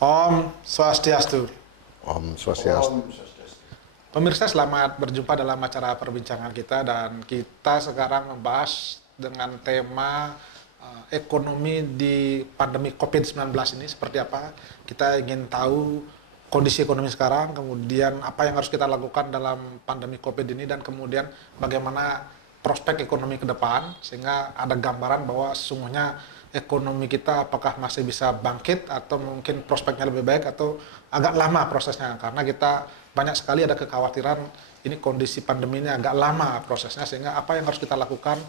Om Swastiastu. Om Swastiastu. Pemirsa, selamat berjumpa dalam acara perbincangan kita, dan kita sekarang membahas dengan tema ekonomi di pandemi COVID-19 ini seperti apa. Kita ingin tahu kondisi ekonomi sekarang, kemudian apa yang harus kita lakukan dalam pandemi COVID ini, dan kemudian bagaimana prospek ekonomi ke depan, sehingga ada gambaran bahwa sesungguhnya ekonomi kita apakah masih bisa bangkit atau mungkin prospeknya lebih baik atau agak lama prosesnya, karena kita banyak sekali ada kekhawatiran ini kondisi pandemi ini agak lama prosesnya, sehingga apa yang harus kita lakukan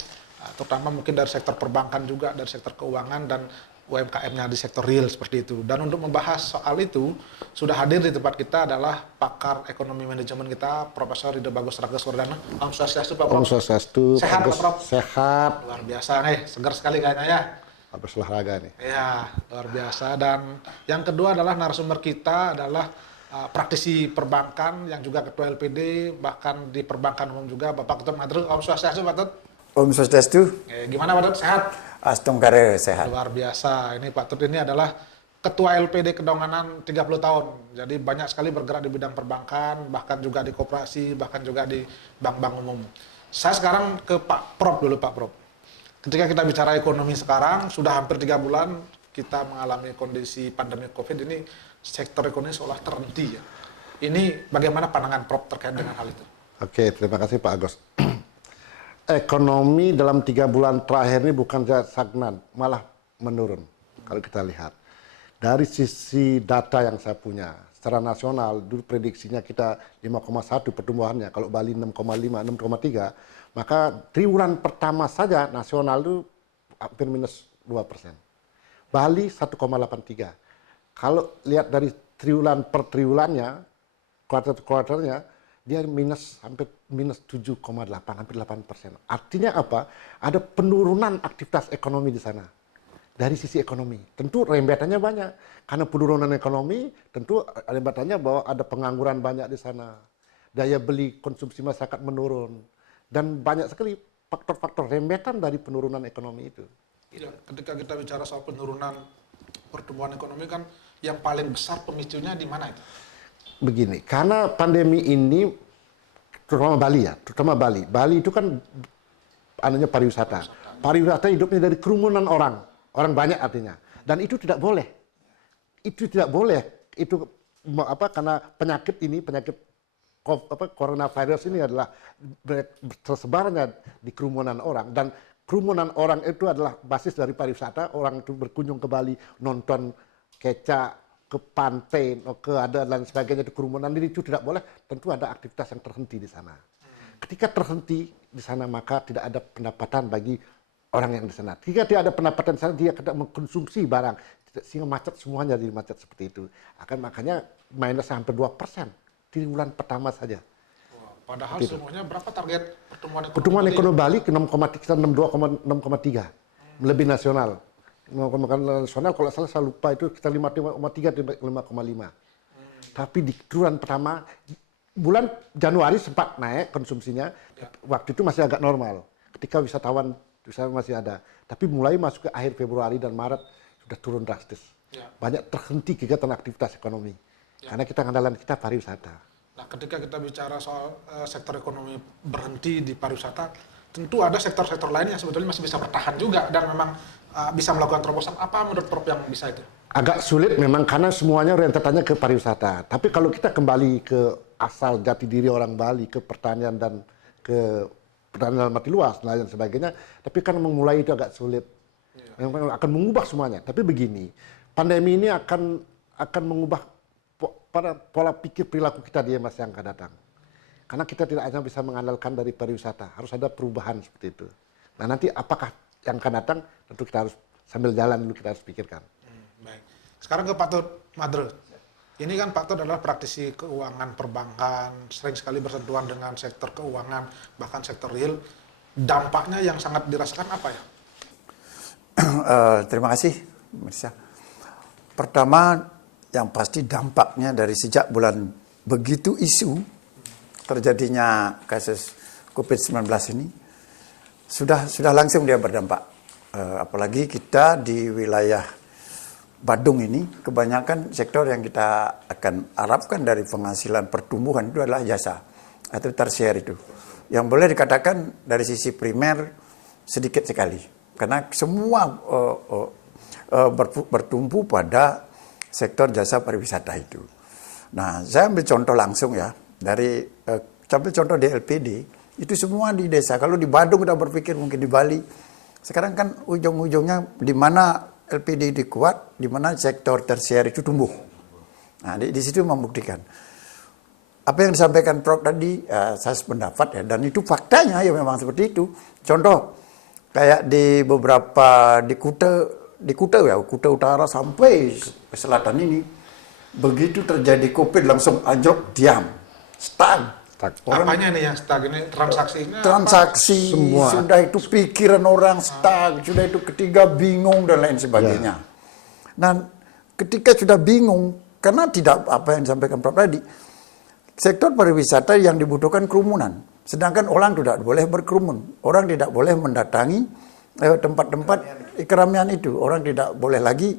terutama mungkin dari sektor perbankan, juga dari sektor keuangan dan UMKM-nya di sektor real seperti itu. Dan untuk membahas soal itu sudah hadir di tempat kita adalah pakar ekonomi manajemen kita, Profesor Ridho Bagus Raghavardhana. Om Swastiastu, Pak Prof. Om Swastiastu. Sehat, Pak Prof? Sehat. Luar biasa nih, segar sekali kayaknya ya. Habis olahraga nih. Ya, luar biasa. Dan yang kedua adalah narasumber kita adalah praktisi perbankan yang juga ketua LPD, bahkan di perbankan umum juga, Bapak Ketut Madru. Om Swastiastu, Pak Tut. Om Swastiastu. Gimana Pak Tut, sehat? Astungkare sehat. Luar biasa. Ini Pak Tut ini adalah ketua LPD Kedonganan 30 tahun. Jadi banyak sekali bergerak di bidang perbankan, bahkan juga di koperasi, bahkan juga di bank-bank umum. Saya sekarang ke Pak Prof dulu, Pak Prof. Ketika kita bicara ekonomi sekarang, sudah hampir 3 bulan kita mengalami kondisi pandemi COVID ini, sektor ekonomi seolah terhenti ya. Ini bagaimana pandangan Prof terkait dengan hal itu? Oke, terima kasih Pak Agus. Ekonomi dalam 3 bulan terakhir ini bukan saja stagnan, malah menurun. Kalau kita lihat. Dari sisi data yang saya punya, secara nasional, dulu prediksinya kita 5,1 pertumbuhannya, kalau Bali 6,5, 6,3, maka triwulan pertama saja nasional itu hampir minus 2%. Bali 1,83. Kalau lihat dari triwulan per triwulannya, kuarter-kuarternya, dia hampir minus 7,8, hampir 8%. Artinya apa? Ada penurunan aktivitas ekonomi di sana. Dari sisi ekonomi. Tentu rembetannya banyak. Karena penurunan ekonomi, tentu rembetannya bahwa ada pengangguran banyak di sana. Daya beli konsumsi masyarakat menurun. Dan banyak sekali faktor-faktor rembetan dari penurunan ekonomi itu. Ya, ketika kita bicara soal penurunan pertumbuhan ekonomi kan yang paling besar pemicunya di mana itu? Begini, karena pandemi ini, terutama Bali ya, terutama Bali. Bali itu kan anunya pariwisata. Pariwisata hidupnya dari kerumunan orang banyak artinya. Dan itu tidak boleh. Itu tidak boleh. Itu apa? Karena penyakit coronavirus ini adalah tersebarnya di kerumunan orang, dan kerumunan orang itu adalah basis dari pariwisata. Orang itu berkunjung ke Bali, nonton kecak, ke pantai, ke ada dan sebagainya, di kerumunan ini itu tidak boleh. Tentu ada aktivitas yang terhenti di sana. Ketika terhenti di sana, maka tidak ada pendapatan bagi orang yang di sana. Ketika tidak ada pendapatan di sana, dia tidak mengkonsumsi barang, sehingga macet, semuanya jadi macet seperti itu. Makanya minus hampir 2% di bulan pertama saja. Padahal semuanya berapa target pertumbuhan ekonomi? Pertumbuhan ekonomi Bali ke 6,3, lebih nasional. Nasional kalau salah saya lupa itu kita 5,3 sampai 5,5. Tapi di triwulan pertama, bulan Januari sempat naik konsumsinya, waktu itu masih agak normal. Ketika wisatawan masih ada. Tapi mulai masuk ke akhir Februari dan Maret sudah turun drastis. Banyak terhenti kegiatan aktivitas ekonomi. Karena kita andalan kita pariwisata. Nah, ketika kita bicara soal sektor ekonomi berhenti di pariwisata, tentu ada sektor-sektor lain yang sebetulnya masih bisa bertahan juga dan memang bisa melakukan terobosan. Apa menurut Prof yang bisa itu? Agak sulit memang karena semuanya rentetannya ke pariwisata. Tapi kalau kita kembali ke asal jati diri orang Bali, ke pertanian dan ke pertanian mati luas dan sebagainya, tapi kan memulai itu agak sulit. Memang akan mengubah semuanya. Tapi begini, pandemi ini akan mengubah pada pola pikir perilaku kita di masa yang akan datang. Karena kita tidak hanya bisa mengandalkan dari pariwisata, harus ada perubahan seperti itu. Nah, nanti apakah yang akan datang, tentu kita harus sambil jalan dulu kita harus pikirkan. Baik. Sekarang ke Pak Tut Madru. Ini kan Pak Tut adalah praktisi keuangan perbankan, sering sekali bersentuhan dengan sektor keuangan, bahkan sektor real. Dampaknya yang sangat dirasakan apa ya? Terima kasih, Mirsa. Pertama, yang pasti dampaknya dari sejak bulan begitu isu terjadinya kasus COVID-19 ini sudah langsung dia berdampak. Apalagi kita di wilayah Badung ini kebanyakan sektor yang kita akan harapkan dari penghasilan pertumbuhan itu adalah jasa atau tersier itu. Yang boleh dikatakan dari sisi primer sedikit sekali. Karena semua bertumpu pada sektor jasa pariwisata itu. Nah, saya ambil contoh langsung ya. Dari sampai contoh di LPD, itu semua di desa. Kalau di Badung kita berpikir mungkin di Bali. Sekarang kan ujung-ujungnya di mana LPD itu kuat, di mana sektor tersier itu tumbuh. Nah, di situ membuktikan. Apa yang disampaikan Prof tadi, saya sependapat ya, dan itu faktanya ya memang seperti itu. Contoh, kayak di beberapa, di Kuta ya, Kuta Utara sampai ke selatan ini, begitu terjadi COVID langsung anjlok, diam, stag. Apanya nih yang stag ini? Transaksi, Semua. sudah itu pikiran orang stag, sudah itu ketiga bingung dan lain sebagainya. Dan ketika sudah bingung, karena tidak apa yang disampaikan Prof tadi, sektor pariwisata yang dibutuhkan kerumunan. Sedangkan orang tidak boleh berkerumun, orang tidak boleh mendatangi tempat-tempat keramaian itu, orang tidak boleh lagi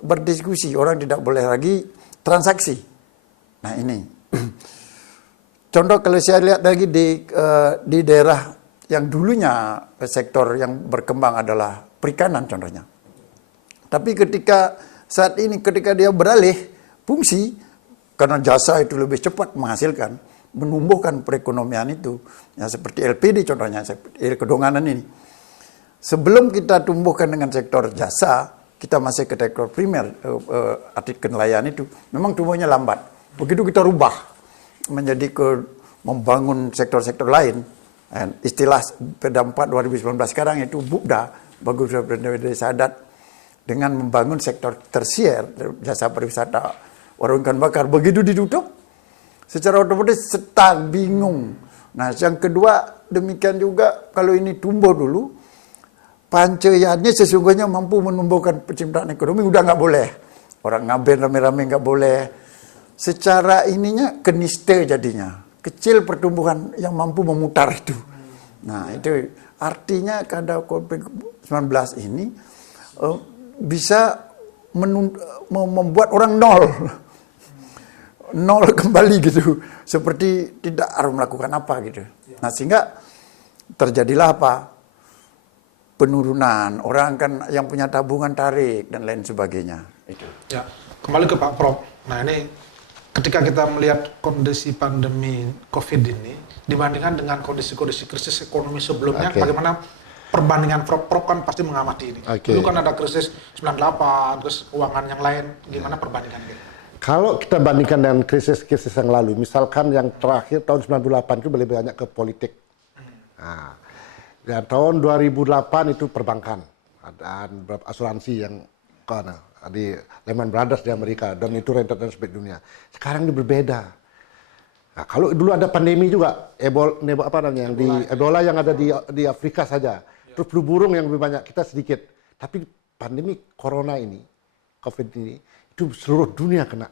berdiskusi, orang tidak boleh lagi transaksi. Nah ini. Contoh kalau saya lihat lagi di daerah yang dulunya sektor yang berkembang adalah perikanan contohnya. Tapi ketika saat ini ketika dia beralih fungsi karena jasa itu lebih cepat menghasilkan, menumbuhkan perekonomian itu, ya seperti LPD contohnya, seperti kedonganan ini. Sebelum kita tumbuhkan dengan sektor jasa, kita masih ke sektor primer, artikel nelayan itu, memang tumbuhnya lambat. Begitu kita rubah menjadi membangun sektor-sektor lain. Istilah Perda 4 2019 sekarang itu BUPDA, Bagus Desa Adat, dengan membangun sektor tersier, jasa pariwisata, warung ikan bakar. Begitu ditutup, secara otomatis stag, bingung. Nah, yang kedua, demikian juga kalau ini tumbuh dulu, pancayannya sesungguhnya mampu menumbuhkan penciptaan ekonomi, udah nggak boleh. Orang ngaben rame-rame nggak boleh. Secara ininya keniste jadinya. Kecil pertumbuhan yang mampu memutar itu. Nah itu artinya karena COVID-19 ini bisa membuat orang nol kembali gitu. Seperti tidak harus melakukan apa gitu. Nah sehingga terjadilah apa? Penurunan. Orang kan yang punya tabungan tarik dan lain sebagainya. Itu. Ya, kembali ke Pak Prof. Nah ini ketika kita melihat kondisi pandemi COVID ini dibandingkan dengan kondisi-kondisi krisis ekonomi sebelumnya, bagaimana perbandingan Prof kan pasti mengamati ini. Dulu kan ada krisis 98, terus keuangan yang lain, gimana perbandingan ini? Kalau kita bandingkan dengan krisis-krisis yang lalu, misalkan yang terakhir tahun 98 itu lebih banyak ke politik. Nah, dan tahun 2008 itu perbankan, ada beberapa asuransi yang di Lehman Brothers di Amerika, dan itu rentetan sebagai dunia. Sekarang ini berbeda. Nah, kalau dulu ada pandemi juga, Ebola yang ada di Afrika saja, terus flu burung yang lebih banyak, kita sedikit. Tapi pandemi corona ini, COVID ini, itu seluruh dunia kena.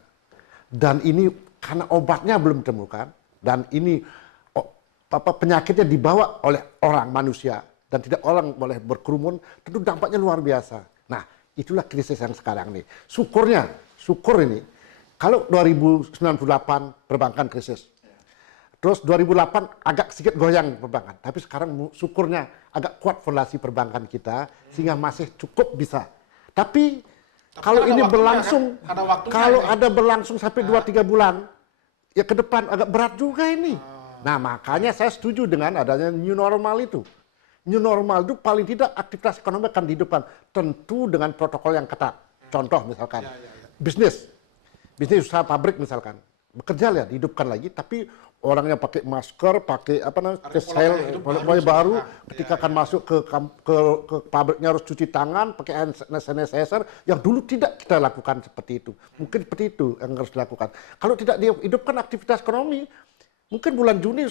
Dan ini karena obatnya belum ditemukan, dan ini penyakitnya dibawa oleh orang manusia, dan tidak orang boleh berkerumun, tentu dampaknya luar biasa. Nah, itulah krisis yang sekarang nih. Syukur ini, kalau 2098 perbankan krisis, terus 2008 agak sedikit goyang perbankan, tapi sekarang syukurnya agak kuat fondasi perbankan kita, sehingga masih cukup bisa. Tapi kalau ini berlangsung, kalau ada berlangsung sampai 2-3 bulan, ya ke depan agak berat juga ini. Nah makanya saya setuju dengan adanya new normal itu. New normal itu paling tidak aktivitas ekonomi akan dihidupkan, tentu dengan protokol yang ketat. Contoh misalkan, bisnis usaha pabrik misalkan, bekerja ya dihidupkan lagi, tapi orangnya pakai masker, pakai face shield, mulai baru, ketika akan masuk ke pabriknya harus cuci tangan, pakai hand sanitizer, yang dulu tidak kita lakukan seperti itu. Mungkin seperti itu yang harus dilakukan. Kalau tidak dihidupkan aktivitas ekonomi, mungkin bulan Juni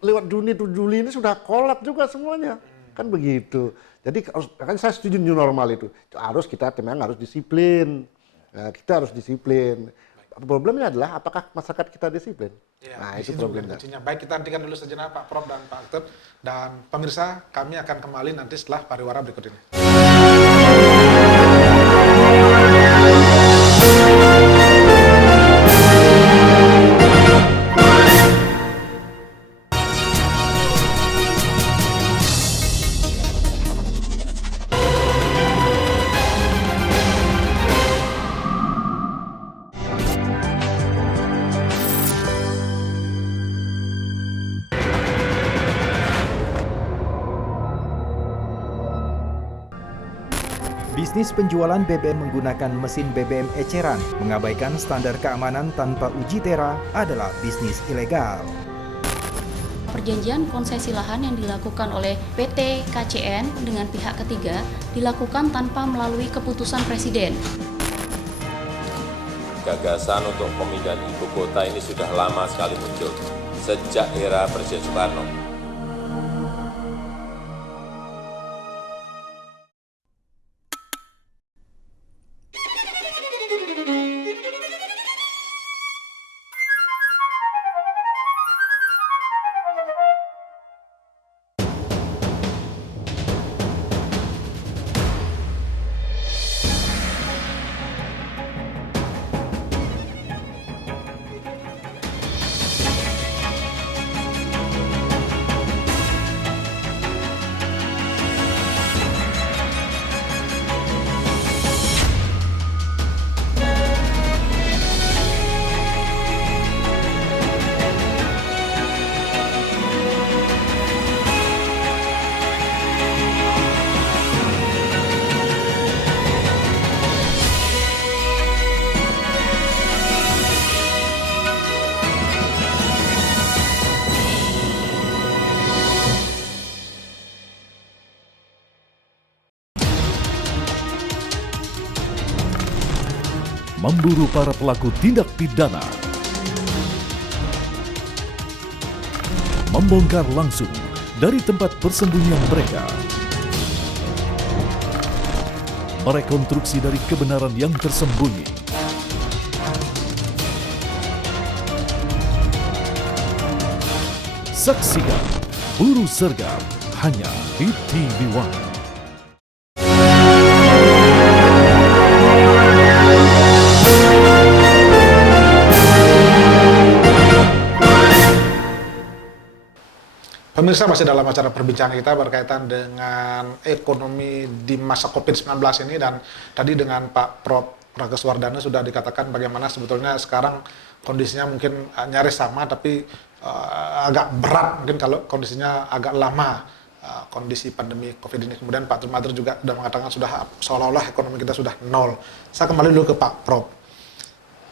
lewat Juni to Juli ini sudah kolap juga semuanya, kan begitu. Jadi kan saya setuju new normal itu kita memang harus disiplin, kita harus disiplin. Problemnya adalah apakah masyarakat kita disiplin? Ya, nah itu problemnya. Baik, kita hentikan dulu sejenak Pak Prof dan Pak Aktep, dan pemirsa kami akan kembali nanti setelah pariwara berikut ini. Bisnis penjualan BBM menggunakan mesin BBM eceran, mengabaikan standar keamanan tanpa uji tera adalah bisnis ilegal. Perjanjian konsesi lahan yang dilakukan oleh PT KCN dengan pihak ketiga dilakukan tanpa melalui keputusan Presiden. Gagasan untuk pemindahan ibu kota ini sudah lama sekali muncul, sejak era Presiden Soekarno. Memburu para pelaku tindak pidana, membongkar langsung dari tempat persembunyian mereka, merekonstruksi dari kebenaran yang tersembunyi. Saksikan Buru Sergap hanya di TV One. Pemirsa, masih dalam acara perbincangan kita berkaitan dengan ekonomi di masa COVID-19 ini, dan tadi dengan Pak Prof. Rageswardana sudah dikatakan bagaimana sebetulnya sekarang kondisinya mungkin nyaris sama, tapi agak berat mungkin kalau kondisinya agak lama, kondisi pandemi COVID ini. Kemudian Pak Trumadir juga sudah mengatakan sudah seolah-olah ekonomi kita sudah nol. Saya kembali dulu ke Pak Prof.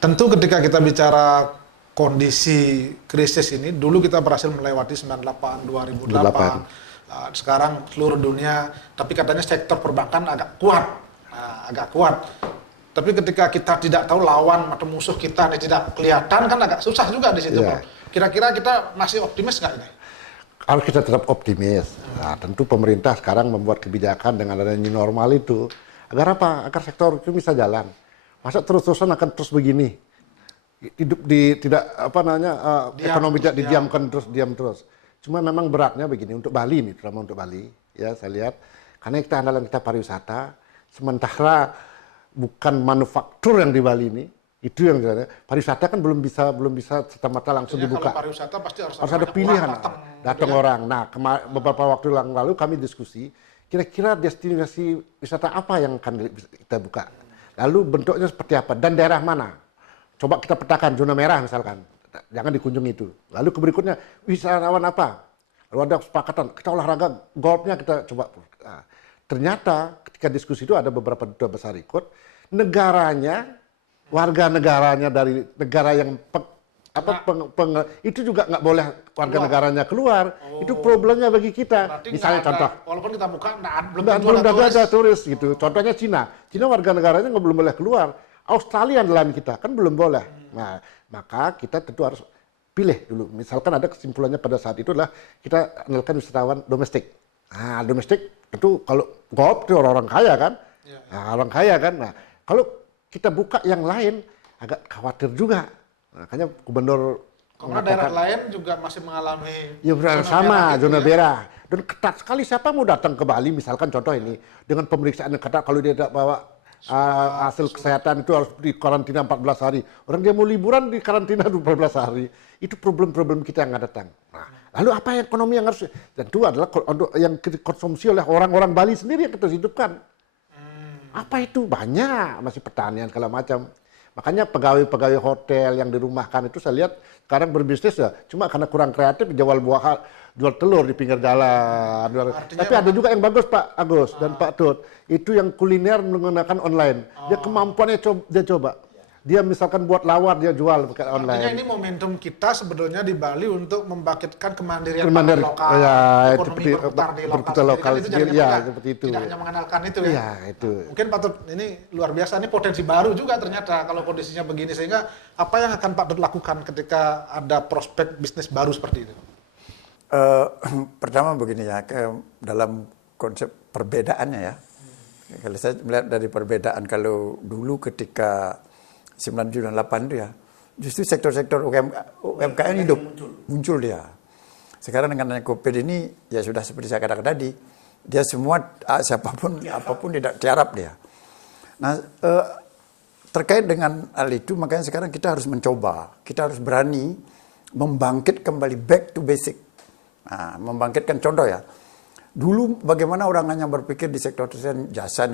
Tentu ketika kita bicara kondisi krisis ini, dulu kita berhasil melewati 98, 2008, sekarang seluruh dunia, tapi katanya sektor perbankan agak kuat. Tapi ketika kita tidak tahu lawan atau musuh kita ini tidak kelihatan, kan agak susah juga di situ. Yeah. Kira-kira kita masih optimis nggak ini? Harus kita tetap optimis. Nah, tentu pemerintah sekarang membuat kebijakan dengan adanya new normal itu, agar apa? Agar sektor itu bisa jalan. Masa terus-terusan akan terus begini? Hidup di tidak ekonomi tidak didiamkan diam terus. Cuma memang beratnya begini untuk Bali nih, terutama untuk Bali ya saya lihat, karena kita andalan kita pariwisata, sementara bukan manufaktur yang di Bali ini, itu yang pariwisata kan belum bisa serta-merta langsung dibuka. Kalau pariwisata pasti harus ada pilihan, datang orang. Nah, beberapa waktu yang lalu kami diskusi, kira-kira destinasi wisata apa yang akan kita buka, lalu bentuknya seperti apa dan daerah mana. Coba kita petakan zona merah misalkan, jangan dikunjungi itu. Lalu berikutnya wisatawan apa? Lalu ada kesepakatan, kita olahraga golfnya kita coba. Nah, ternyata ketika diskusi itu ada beberapa duta besar ikut, negaranya, warga negaranya dari negara yang itu juga nggak boleh warga negaranya keluar. Itu problemnya bagi kita. Berarti misalnya contoh, walaupun kita buka, belum ada turis gitu. Contohnya Cina warga negaranya belum boleh keluar. Australia dalam kita kan belum boleh. Nah, maka kita tentu harus pilih dulu. Misalkan ada kesimpulannya pada saat itu adalah kita andalkan wisatawan domestik. Nah, domestik tentu kalau golf itu orang-orang kaya kan. Nah, orang kaya kan. Nah, kalau kita buka yang lain agak khawatir juga. Makanya gubernur karena daerah lain juga masih mengalami zona merah. Dan ketat sekali, siapa mau datang ke Bali misalkan contoh ini dengan pemeriksaan yang ketat, kalau dia tidak bawa hasil kesehatan itu harus di karantina 14 hari. Orang dia mau liburan di karantina 14 hari. Itu problem-problem kita yang akan datang. Nah, lalu apa ekonomi yang harus, tentu adalah yang dikonsumsi oleh orang-orang Bali sendiri yang kita hidupkan. Apa itu? Banyak, masih pertanian segala macam. Makanya pegawai-pegawai hotel yang dirumahkan itu saya lihat sekarang berbisnis ya cuma karena kurang kreatif jual telur di pinggir jalan. Tapi ada juga yang bagus Pak Agus dan Pak Tut. Itu yang kuliner menggunakan online. Dia kemampuannya dia coba. Dia misalkan buat lawar dia jual pakai online. Artinya ini momentum kita sebetulnya di Bali untuk membangkitkan kemandirian Kemandirian, lokal, ya, ekonomi seperti berputar di berputar lokal lokal sendiri, ya, seperti itu. Tidak hanya mengandalkan itu ya. Ya, itu. Mungkin patut ini luar biasa, ini potensi baru juga ternyata kalau kondisinya begini, sehingga apa yang akan Pak Dut lakukan ketika ada prospek bisnis baru seperti itu? Pertama begini ya, dalam konsep perbedaannya ya. Kalau saya melihat dari perbedaan, kalau dulu ketika 98 itu ya, justru sektor-sektor UMKM hidup, muncul dia. Sekarang dengan COVID ini, ya sudah seperti saya katakan tadi, dia semua, siapapun, apapun tidak tiarap dia. Nah, terkait dengan hal itu, makanya sekarang kita harus mencoba, kita harus berani membangkit kembali back to basic. Nah, membangkitkan contoh ya. Dulu bagaimana orang hanya berpikir di sektor jasa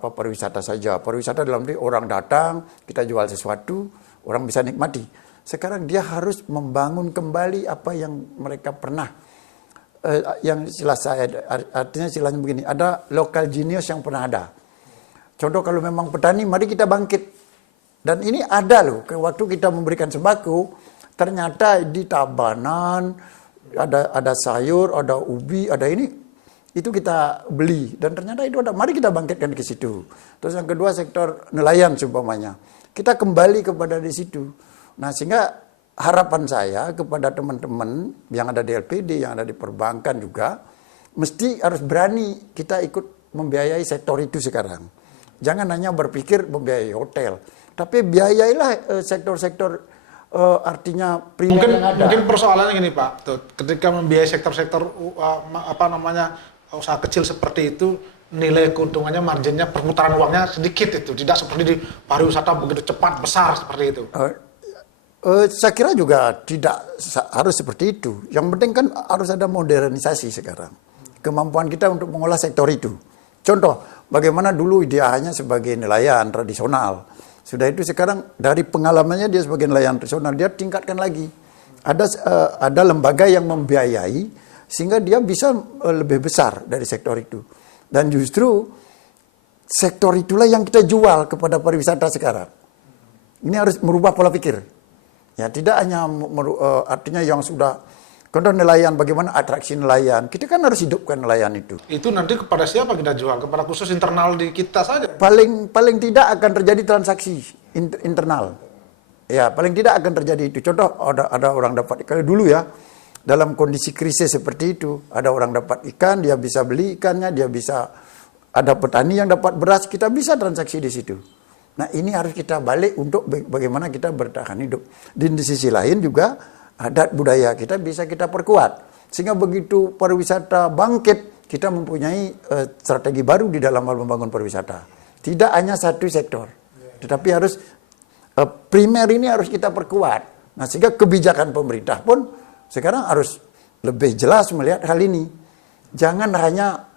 pariwisata saja. Pariwisata dalam arti orang datang, kita jual sesuatu, orang bisa nikmati. Sekarang dia harus membangun kembali apa yang mereka pernah. Yang istilah saya, artinya istilahnya begini, ada local genius yang pernah ada. Contoh kalau memang petani, mari kita bangkit. Dan ini ada loh, waktu kita memberikan sembako, ternyata di Tabanan, ada sayur, ada ubi, ada ini. Itu kita beli dan ternyata itu ada, mari kita bangkitkan ke situ. Terus yang kedua sektor nelayan seumpamanya, kita kembali kepada di situ. Nah sehingga harapan saya kepada teman-teman yang ada di LPD, yang ada di perbankan juga, mesti harus berani kita ikut membiayai sektor itu sekarang. Jangan hanya berpikir membiayai hotel, tapi biayailah sektor-sektor artinya primer yang ada. Mungkin persoalannya gini Pak, ketika membiayai sektor-sektor usaha kecil seperti itu, nilai keuntungannya, marginnya, perputaran uangnya sedikit itu, tidak seperti di pariwisata begitu cepat besar seperti itu. Saya kira juga tidak harus seperti itu. Yang penting kan harus ada modernisasi sekarang. Kemampuan kita untuk mengolah sektor itu. Contoh, bagaimana dulu dia hanya sebagai nelayan tradisional. Sudah itu sekarang dari pengalamannya dia sebagai nelayan tradisional, dia tingkatkan lagi. Ada lembaga yang membiayai sehingga dia bisa lebih besar dari sektor itu. Dan justru sektor itulah yang kita jual kepada pariwisata sekarang. Ini harus merubah pola pikir. Ya, tidak hanya artinya yang sudah contoh nelayan, bagaimana atraksi nelayan. Kita kan harus hidupkan nelayan itu. Itu nanti kepada siapa kita jual? Kepada khusus internal di kita saja? Paling tidak akan terjadi transaksi internal. Ya, paling tidak akan terjadi itu. Contoh ada orang dapat, kalau dulu ya, dalam kondisi krisis seperti itu, ada orang dapat ikan, dia bisa beli ikannya, dia bisa, ada petani yang dapat beras, kita bisa transaksi di situ. Nah ini harus kita balik untuk bagaimana kita bertahan hidup. Di sisi lain juga adat budaya kita bisa kita perkuat. Sehingga begitu pariwisata bangkit, kita mempunyai strategi baru di dalam hal membangun pariwisata. Tidak hanya satu sektor, tetapi harus primer ini harus kita perkuat. Nah sehingga kebijakan pemerintah pun sekarang harus lebih jelas melihat hal ini. Jangan hanya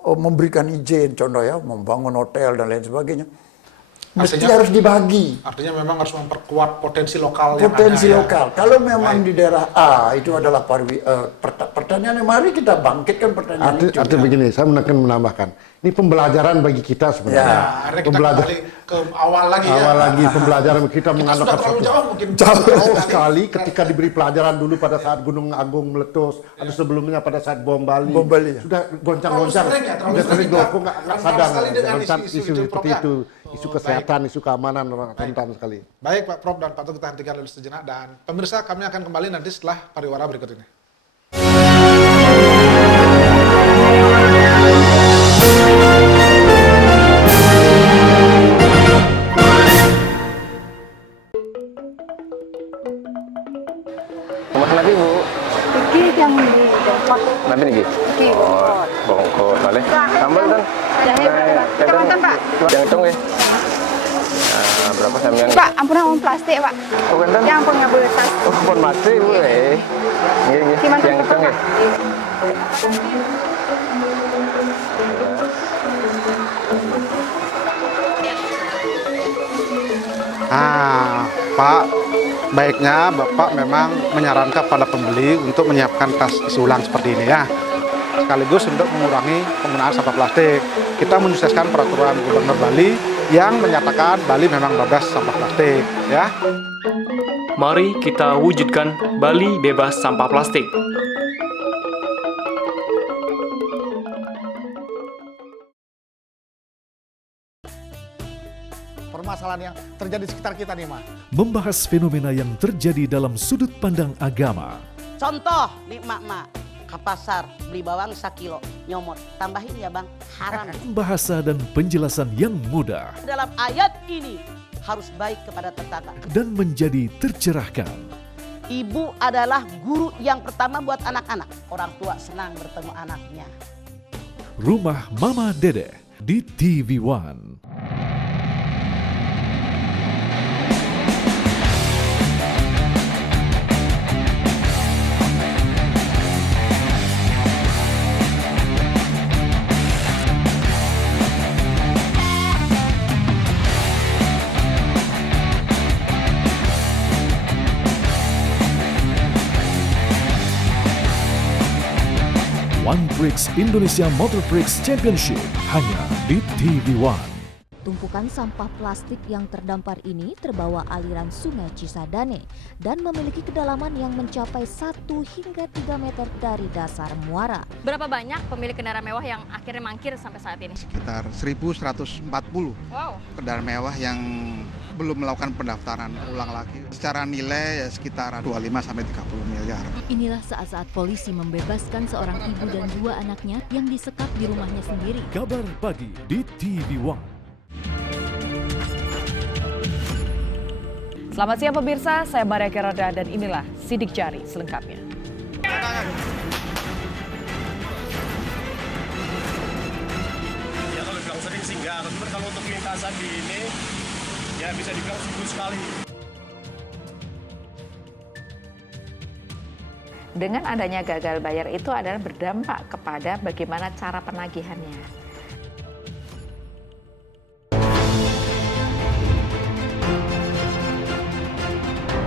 memberikan izin, contoh ya, membangun hotel dan lain sebagainya. Mesti harus dibagi. Artinya memang harus memperkuat potensi lokal potensi yang ada. lokal. Kalau memang di daerah A itu adalah pertanian, mari kita bangkitkan pertanian itu. Artinya begini, saya akan menambahkan. Ini pembelajaran bagi kita sebenarnya. Ya, akhirnya kita kembali ke awal lagi ya. Awal lagi pembelajaran kita mengandalkan sudah terlalu jauh mungkin. Jauh sekali ketika diberi pelajaran dulu pada saat Gunung Agung meletus, atau sebelumnya pada saat bom Bali. Bom Bali, ya. Sudah goncang-goncang. Sudah sering loh, kok nggak sadar. Tentang isu seperti itu. Isu kesehatan, isu keamanan, rentan sekali. Baik Pak Prof dan Pak Tut, kita hentikan dulu sejenak. Dan pemirsa, kami akan kembali nanti setelah pariwara berikut ini. Nanti Bu, Iki yang di depot. nanti nih. Iki Oh, bongkot balik. Sambal kan? Jahe berapa? Pak. Yang hitung ya. Nah, berapa sampean? Pak, ampunan uang plastik, Pak. Oh, kan? Yang punya betas. Oh, pun mati Bu. Nggih. Yang hitung ya. Pak, baiknya Bapak memang menyarankan pada pembeli untuk menyiapkan tas isi ulang seperti ini ya. Sekaligus untuk mengurangi penggunaan sampah plastik. Kita menyukseskan peraturan Gubernur Bali yang menyatakan Bali memang bebas sampah plastik ya. Mari kita wujudkan Bali bebas sampah plastik. Permasalahan yang terjadi di sekitar kita nih, Ma. Membahas fenomena yang terjadi dalam sudut pandang agama. Contoh nih mak-mak, ke pasar beli bawang 1 kilo, nyomot, tambahin ya bang, haram. Bahasa dan penjelasan yang mudah Dalam ayat ini harus baik kepada tetangga. dan menjadi tercerahkan. Ibu adalah guru yang pertama buat anak-anak. Orang tua senang bertemu anaknya. Rumah Mama Dede di TV One. One Prix Indonesia Motor Prix Championship hanya di TV One. Tumpukan sampah plastik yang terdampar ini terbawa aliran sungai Cisadane dan memiliki kedalaman yang mencapai 1 hingga 3 meter dari dasar muara. Berapa banyak pemilik kendaraan mewah yang akhirnya mangkir sampai saat ini? Sekitar 1.140 kendaraan mewah yang belum melakukan pendaftaran ulang lagi. Secara nilai ya sekitar 25-30 miliar. Inilah saat-saat polisi membebaskan seorang ibu dan 2 anaknya yang disekap di rumahnya sendiri. Kabar pagi di TV One. Selamat siang pemirsa, saya Maria Kerada dan inilah Sidik Jari selengkapnya. Ya kalau bilang sering sih enggak, tapi kalau untuk lintasan di ini ya bisa dibilang seminggu sekali. Dengan adanya gagal bayar itu adalah berdampak kepada bagaimana cara penagihannya.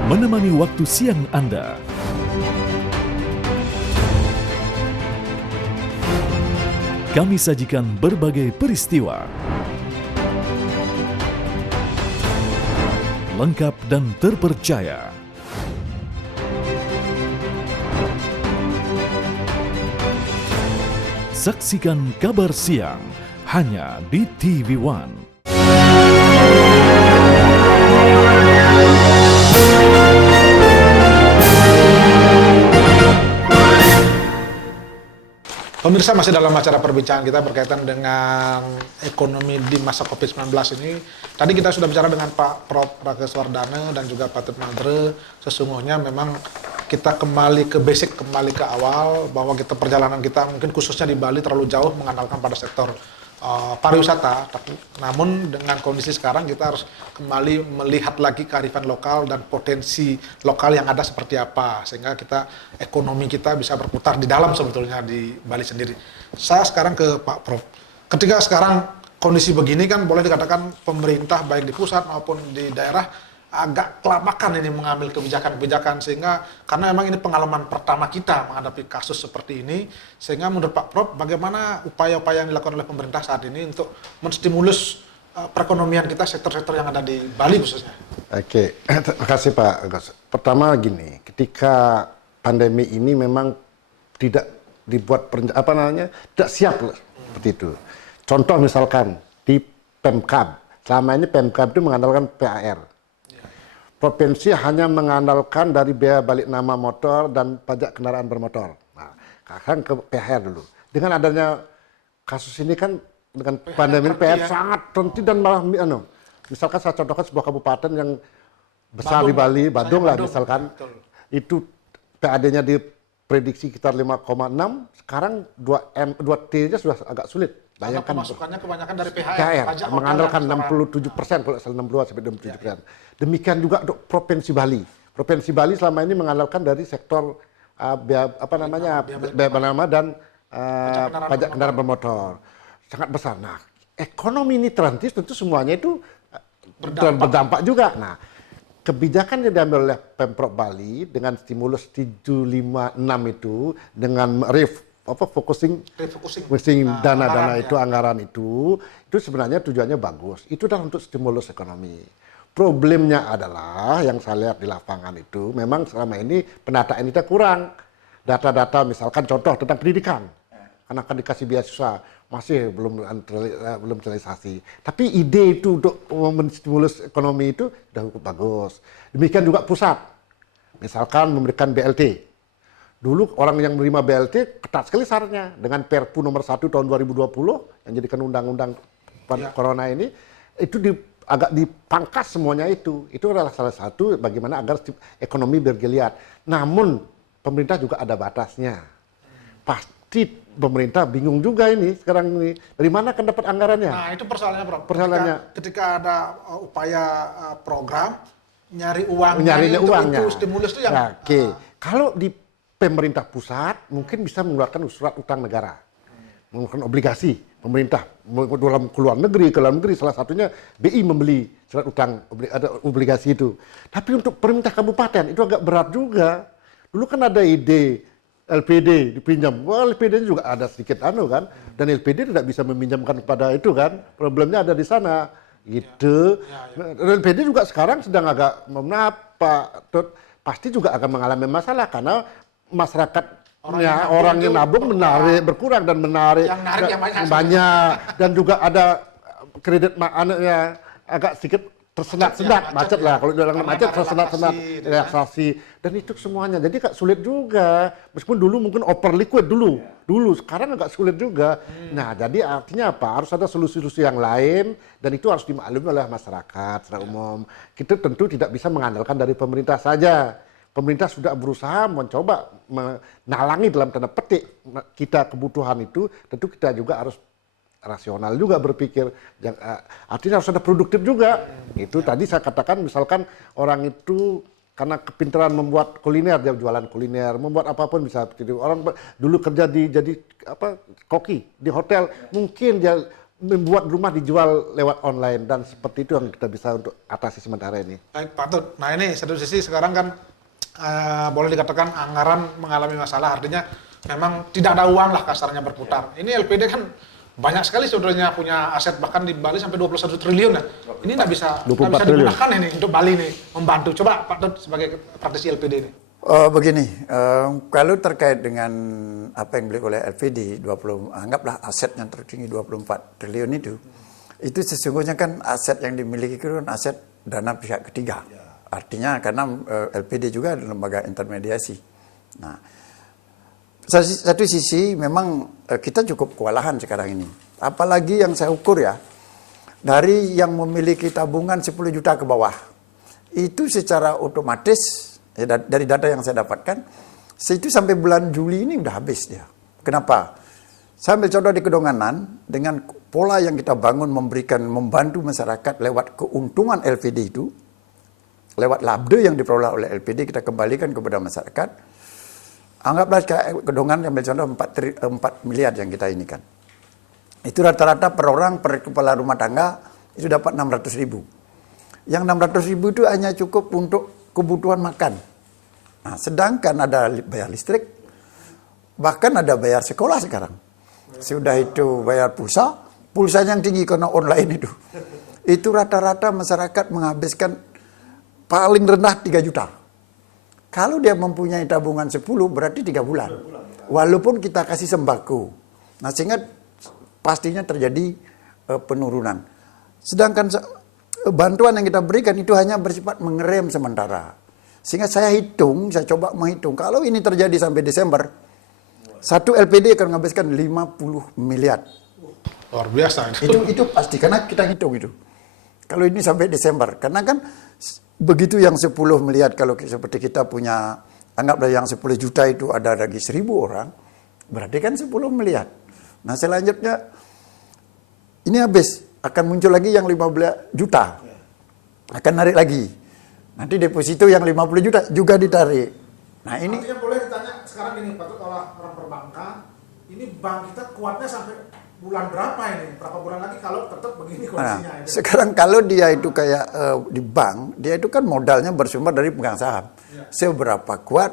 Menemani waktu siang Anda. Kami sajikan berbagai peristiwa. Lengkap dan terpercaya. Saksikan Kabar Siang hanya di TV One. Pemirsa, masih dalam acara perbincangan kita berkaitan dengan ekonomi di masa COVID-19 ini. Tadi kita sudah bicara dengan Pak Prof. Rageswardana dan juga Pak Tutmandre. Sesungguhnya memang kita kembali ke basic, kembali ke awal, bahwa kita perjalanan kita mungkin khususnya di Bali terlalu jauh mengandalkan pada sektor pariwisata. Namun dengan kondisi sekarang kita harus kembali melihat lagi kearifan lokal dan potensi lokal yang ada seperti apa, sehingga kita ekonomi kita bisa berputar di dalam sebetulnya di Bali sendiri. Saya sekarang ke Pak Prof. Ketika sekarang kondisi begini kan boleh dikatakan pemerintah baik di pusat maupun di daerah agak kelabakan ini mengambil kebijakan-kebijakan, sehingga karena memang ini pengalaman pertama kita menghadapi kasus seperti ini, sehingga menurut Pak Prof, bagaimana upaya-upaya yang dilakukan oleh pemerintah saat ini untuk menstimulus perekonomian kita, sektor-sektor yang ada di Bali khususnya? Oke, terima kasih Pak Agus. Pertama gini, ketika pandemi ini memang tidak dibuat tidak siap seperti itu. Contoh misalkan di Pemkab, selama ini Pemkab itu mengandalkan PAR. Provinsi hanya mengandalkan dari biaya balik nama motor dan pajak kendaraan bermotor. Nah, sekarang ke PR dulu. Dengan adanya kasus ini kan, dengan pandemi ini PR sangat terhenti dan malah, misalkan saya contohkan sebuah kabupaten yang besar di Bali, Badung lah misalkan, itu PAD-nya diprediksi sekitar 5,6, sekarang 2T-nya sudah agak sulit. Bayangkan pemasukannya kebanyakan dari PHR, mengandalkan 67%, kalau 62 sampai 27%. Demikian juga untuk Provinsi Bali. Provinsi Bali selama ini mengandalkan dari sektor biaya nama dan pajak kendaraan bermotor. Sangat besar. Nah, ekonomi ini terhenti, tentu semuanya itu berdampak juga. Nah, kebijakan yang diambil oleh Pemprov Bali dengan stimulus 756 itu dengan focusing dana-dana itu, anggaran itu sebenarnya tujuannya bagus. Itu adalah untuk stimulus ekonomi. Problemnya adalah yang saya lihat di lapangan itu memang selama ini penataan kita kurang. Data-data misalkan contoh tentang pendidikan. Anak akan dikasih beasiswa masih belum terrealisasi. Tapi ide itu untuk menstimulus ekonomi itu sudah cukup bagus. Demikian juga pusat. Misalkan memberikan BLT. Dulu orang yang menerima BLT ketat sekali syaratnya. Dengan Perpu nomor 1 tahun 2020 yang jadikan undang-undang corona ini, itu agak dipangkas semuanya itu. Itu adalah salah satu bagaimana agar ekonomi bergeliat. Namun pemerintah juga ada batasnya. Pasti pemerintah bingung juga ini sekarang ini. Dari mana akan dapat anggarannya? Nah, itu persoalannya, Prof. Persoalannya. Ketika ada upaya program, nyari uangnya, nyarinya uangnya. Itu stimulus itu yang... Nah, kalau di pemerintah pusat mungkin bisa mengeluarkan surat utang negara, mengeluarkan obligasi pemerintah dalam ke luar negeri, salah satunya BI membeli surat utang, ada obligasi itu. Tapi untuk pemerintah kabupaten itu agak berat juga. Dulu kan ada ide LPD dipinjam, LPD juga ada sedikit kan, dan LPD tidak bisa meminjamkan kepada itu kan, problemnya ada di sana, gitu. LPD juga sekarang sedang agak pasti juga akan mengalami masalah karena masyarakat orang yang nabung menarik berkurang dan menarik yang banyak dan juga ada kredit agak sedikit tersendat-sendat macet lah kalau dalam macet tersendat-sendat relaksasi dan itu semuanya jadi sulit juga meskipun dulu mungkin over liquid dulu sekarang agak sulit juga. Nah jadi artinya apa harus ada solusi-solusi yang lain dan itu harus dimaklumi oleh masyarakat secara umum. Kita tentu tidak bisa mengandalkan dari pemerintah saja. Pemerintah sudah berusaha mencoba menalangi dalam tanda petik kita kebutuhan itu, tentu kita juga harus rasional juga berpikir. Artinya harus ada produktif juga. Itu tadi saya katakan misalkan orang itu karena kepintaran membuat kuliner, dia jualan kuliner, membuat apapun bisa. Orang dulu kerja jadi koki di hotel, mungkin dia membuat rumah dijual lewat online dan seperti itu yang kita bisa untuk atasi sementara ini. Baik, Pak Tut. Nah ini satu sisi sekarang kan boleh dikatakan anggaran mengalami masalah, artinya memang tidak ada uang lah kasarnya berputar. Ini LPD kan banyak sekali sebetulnya punya aset bahkan di Bali sampai 21 triliun ya. Ini nggak bisa digunakan ini untuk Bali nih membantu. Coba Pak Tut sebagai praktisi LPD ini. Begini, kalau terkait dengan apa yang dibeli oleh LPD 20, anggaplah aset yang tertinggi 24 triliun itu sesungguhnya kan aset yang dimiliki itu kan aset dana pihak ketiga. Artinya karena LPD juga adalah lembaga intermediasi. Nah, satu sisi memang kita cukup kewalahan sekarang ini. Apalagi yang saya ukur ya, dari yang memiliki tabungan 10 juta ke bawah, itu secara otomatis, ya, dari data yang saya dapatkan, itu sampai bulan Juli ini udah habis dia. Kenapa? Saya ambil contoh di Kedonganan, dengan pola yang kita bangun membantu masyarakat lewat keuntungan LPD itu, lewat labde yang diperoleh oleh LPD kita kembalikan kepada masyarakat. Anggaplah Kedongan ambil contoh 4 miliar yang kita ini kan. Itu rata-rata per orang per kepala rumah tangga itu dapat 600 ribu. Yang 600 ribu itu hanya cukup untuk kebutuhan makan. Nah, sedangkan ada bayar listrik, bahkan ada bayar sekolah sekarang. Sudah itu bayar pulsanya yang tinggi karena online itu. Itu rata-rata masyarakat menghabiskan paling rendah 3 juta. Kalau dia mempunyai tabungan 10 berarti 3 bulan. Walaupun kita kasih sembako. Nah sehingga pastinya terjadi penurunan. Sedangkan bantuan yang kita berikan itu hanya bersifat mengerem sementara. Sehingga saya coba menghitung. Kalau ini terjadi sampai Desember, satu LPD akan menghabiskan 50 miliar. Luar biasa. Itu pasti, karena kita hitung itu. Kalau ini sampai Desember. Karena kan begitu yang 10 miliar, kalau seperti kita punya, anggaplah yang 10 juta itu ada lagi 1.000 orang, berarti kan 10 miliar. Nah selanjutnya, ini habis, akan muncul lagi yang 15 juta. Akan narik lagi. Nanti deposito yang 50 juta juga ditarik. Nah ini... Artinya boleh ditanya sekarang ini, Pak Tut, orang perbankan, ini bank kita kuatnya sampai bulan berapa ini? Berapa bulan lagi kalau tetap begini Nah, kondisinya? sekarang kalau dia itu kayak di bank, dia itu kan modalnya bersumber dari pemegang saham. Seberapa kuat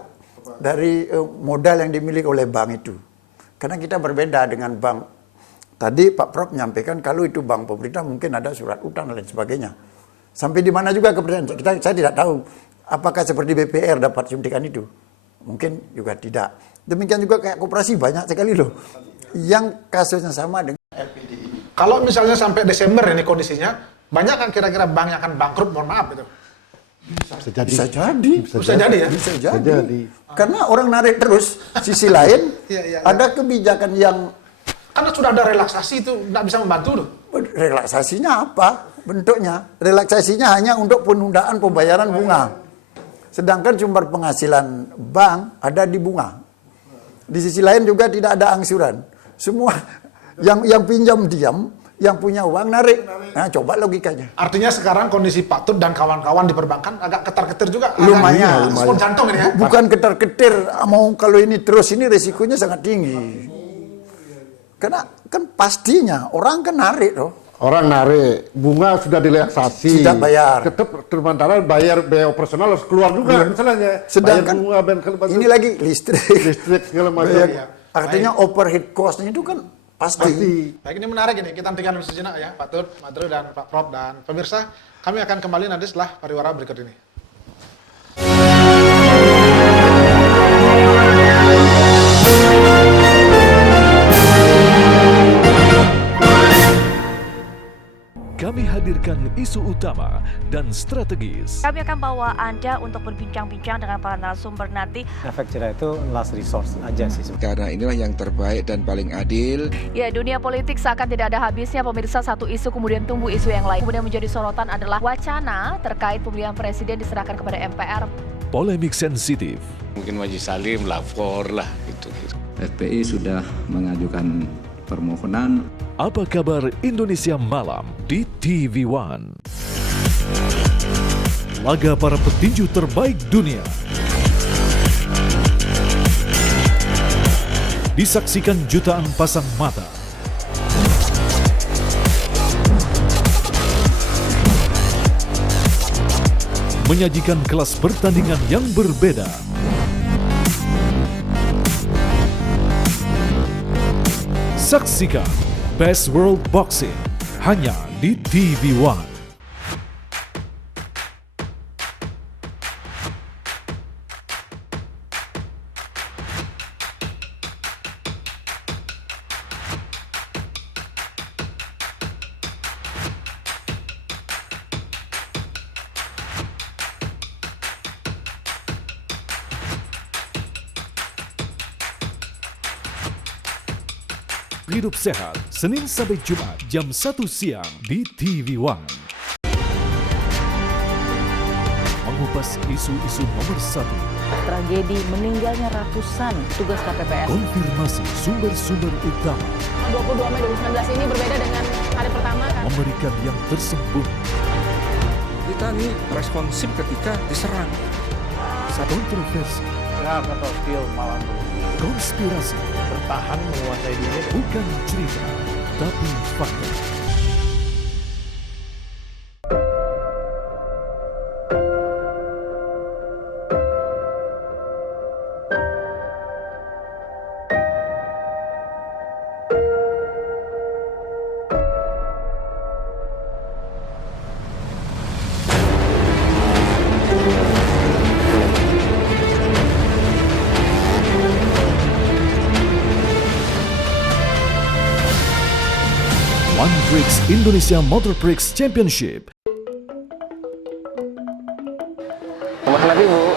dari modal yang dimiliki oleh bank itu. Karena kita berbeda dengan bank. Tadi Pak Prof menyampaikan kalau itu bank pemerintah mungkin ada surat utang dan lain sebagainya. Sampai di mana juga kepercayaan saya tidak tahu. Apakah seperti BPR dapat suntikan itu? Mungkin juga tidak. Demikian juga kayak koperasi banyak sekali loh. Yang kasusnya sama dengan LPD. Kalau misalnya sampai Desember ini kondisinya, banyak kan kira-kira bank yang akan bangkrut, mohon maaf itu. Bisa jadi. Bisa jadi ya? Bisa jadi. Karena orang narik terus. Sisi lain, ada kebijakan yang... Karena sudah ada relaksasi itu, nggak bisa membantu loh. Relaksasinya apa? Bentuknya. Relaksasinya hanya untuk penundaan pembayaran bunga. Sedangkan sumber penghasilan bank ada di bunga. Di sisi lain juga tidak ada angsuran. Semua yang pinjam diam, yang punya uang narik. Nah, coba logikanya. Artinya sekarang kondisi Pak Tut dan kawan-kawan di perbankan agak ketar-ketir juga. Lumayan. Sport jantung ini ya. Bukan ketar-ketir. Mau kalau ini terus ini resikonya sangat tinggi. Karena kan pastinya orang kan narik loh. Orang narik, bunga sudah direlaksasi. Tidak bayar. Tetap sementara bayar biaya operasional harus keluar juga misalnya. Sedangkan bayar bunga, ini lagi listrik segala macam. Artinya overhead cost-nya itu kan pasti. Baik, ini menarik ini. Kita hentikan dulu sejenak ya, Pak Tut, Pak Tru, dan Pak Prof. Dan pemirsa, kami akan kembali nanti setelah pariwara berikut ini. Kami hadirkan isu utama dan strategis. Kami akan bawa Anda untuk berbincang-bincang dengan para narasumber nanti. Efek jerah itu last resource aja sih. Karena inilah yang terbaik dan paling adil. Ya, dunia politik seakan tidak ada habisnya, pemirsa. Satu isu kemudian tumbuh isu yang lain. Kemudian menjadi sorotan adalah wacana terkait pemilihan presiden diserahkan kepada MPR. Polemik sensitif. Mungkin Majelis Salim lapor lah gitu. FPI sudah mengajukan permohonan. Apa kabar Indonesia Malam di TV One? Laga para petinju terbaik dunia disaksikan jutaan pasang mata. Menyajikan kelas pertandingan yang berbeda. Saksikan Best World Boxing hanya di TV One. Hidup Sehat, Senin sampai Jumat jam 1 siang di TV One. Mengupas isu-isu nomor 1. Tragedi meninggalnya ratusan petugas KPPS. Konfirmasi sumber-sumber utama. 22 Mei 2019 ini berbeda dengan hari pertama kan? Memberikan yang tersembunyi. Kita nih responsif ketika diserang. Kontroversi. Ya, battlefield malam. Konspirasi. Bertahan menguasai dunia. Bukan cerita, tapi fakta. One Bricks Indonesia Motor Prix Championship. Mas nanti Bu?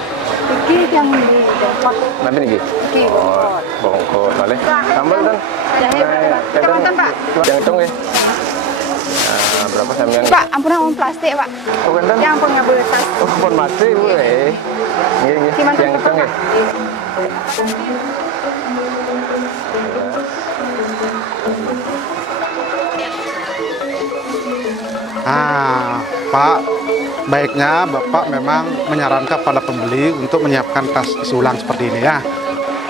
Iki yang di depot. Nanti nih? Iki. Oh, bongkot boleh. Sambal kan? Kemantan Pak. Yang hitung ya? Nah, berapa sama yang? Pak, ampunan uang plastik Pak. Oh, kan? Yang ampun nggak boleh tas. Oh, ampun mati Bu eh. Yang hitung ya? Pak, baiknya Bapak memang menyarankan pada pembeli untuk menyiapkan tas isi ulang seperti ini ya.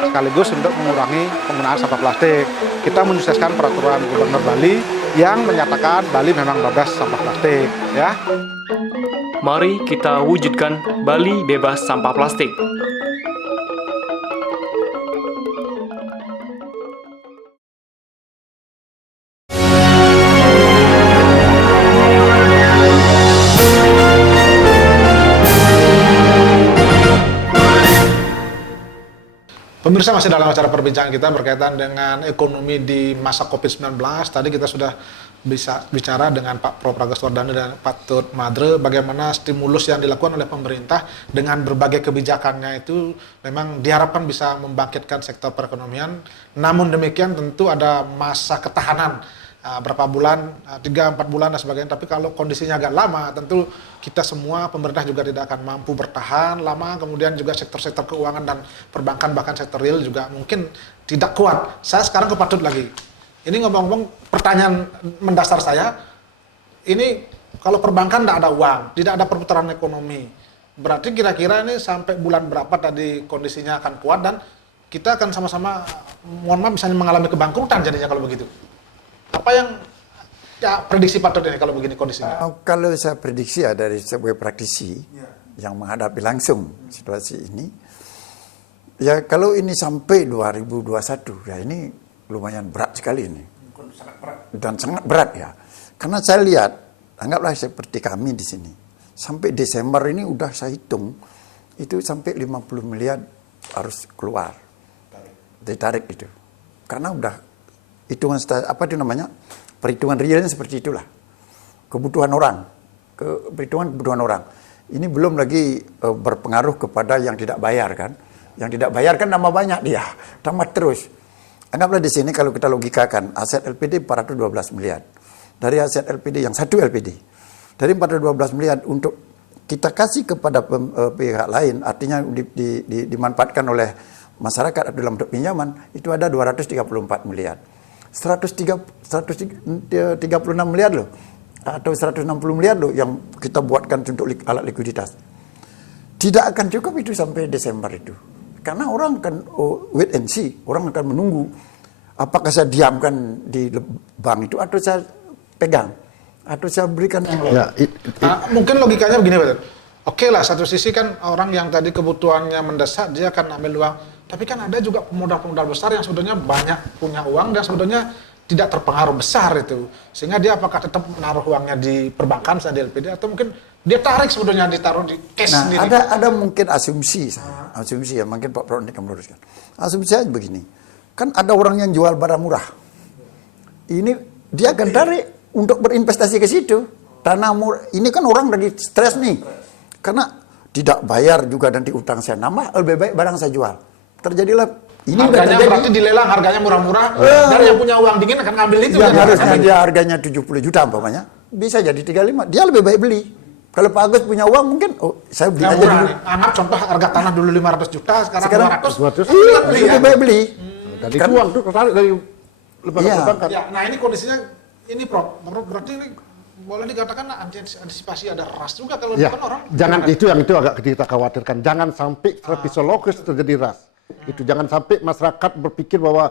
sekaligus untuk mengurangi penggunaan sampah plastik. Kita menyukseskan peraturan Gubernur Bali yang menyatakan Bali memang bebas sampah plastik, ya. Mari kita wujudkan Bali bebas sampah plastik. Pemirsa, masih dalam acara perbincangan kita berkaitan dengan ekonomi di masa COVID-19. Tadi kita sudah bisa bicara dengan Pak Prof. Pragaswardhana dan Pak Tut Madre bagaimana stimulus yang dilakukan oleh pemerintah dengan berbagai kebijakannya itu memang diharapkan bisa membangkitkan sektor perekonomian. Namun demikian tentu ada masa ketahanan berapa bulan, 3-4 bulan dan sebagainya. Tapi kalau kondisinya agak lama, tentu kita semua, pemerintah juga tidak akan mampu bertahan lama. Kemudian juga sektor-sektor keuangan dan perbankan, bahkan sektor real juga mungkin tidak kuat. Saya sekarang ke Pak Tut lagi. Ini ngomong-ngomong, pertanyaan mendasar saya, ini kalau perbankan tidak ada uang, tidak ada perputaran ekonomi, berarti kira-kira ini sampai bulan berapa tadi kondisinya akan kuat dan kita akan sama-sama, mohon maaf, misalnya mengalami kebangkrutan jadinya kalau begitu. Apa yang prediksi Pak Tut ini kalau begini kondisinya? Kalau saya prediksi ya dari sebagai praktisi yang menghadapi langsung situasi ini, ya kalau ini sampai 2021, ya ini lumayan berat sekali ini. Dan sangat berat ya. Karena saya lihat, anggaplah seperti kami di sini, sampai Desember ini udah saya hitung, itu sampai 50 miliar harus keluar. Ditarik itu. Karena udah hitungan apa itu namanya, perhitungan realnya seperti itulah, kebutuhan orang, perhitungan kebutuhan orang. Ini belum lagi berpengaruh kepada yang tidak bayar kan, yang tidak bayar kan tambah banyak dia, tambah terus. Anggaplah di sini kalau kita logikakan aset LPD 412 miliar, dari aset LPD yang satu LPD, dari 412 miliar untuk kita kasih kepada pihak lain, artinya dimanfaatkan oleh masyarakat dalam bentuk pinjaman, itu ada 234 miliar. 136 miliar loh, atau 160 miliar loh yang kita buatkan untuk alat likuiditas. Tidak akan cukup itu sampai Desember itu. Karena orang akan wait and see, orang akan menunggu apakah saya diamkan di bank itu atau saya pegang, atau saya berikan yang lain. Mungkin logikanya begini Pak. Oke lah, satu sisi kan orang yang tadi kebutuhannya mendesak, dia akan ambil uang. Tapi kan ada juga pemodal-pemodal besar yang sebetulnya banyak punya uang dan sebetulnya tidak terpengaruh besar itu. Sehingga dia apakah tetap menaruh uangnya di perbankan, misalnya di LPD, atau mungkin dia tarik sebetulnya ditaruh di cash sendiri. Ada mungkin asumsi ya, mungkin Pak Prof akan meluruskan. Asumsi saya begini, kan ada orang yang jual barang murah. Ini dia akan tarik untuk berinvestasi ke situ. Tanah murah, ini kan orang lagi stres nih. Karena tidak bayar juga nanti utang saya nambah, lebih baik barang saya jual. Terjadilah ini harganya berarti dilelang, harganya murah-murah, dan yang punya uang dingin akan ngambil itu. Yang harusnya dia harganya 70 juta umpamanya, bisa jadi 35, dia lebih baik beli. Kalau Pak Agus punya uang mungkin, saya beli aja dulu. Anggap contoh harga tanah dulu 500 juta, sekarang 200. Iya, lebih baik beli. Tadi uang itu ketarik dari lembaga perbankan. Ya, nah ini kondisinya, ini Prof, berarti ini boleh dikatakan antisipasi ada ras juga kalau bukan orang. Jangan itu yang itu agak kita khawatirkan. Jangan sampai fisiologis terjadi ras. Itu jangan sampai masyarakat berpikir bahwa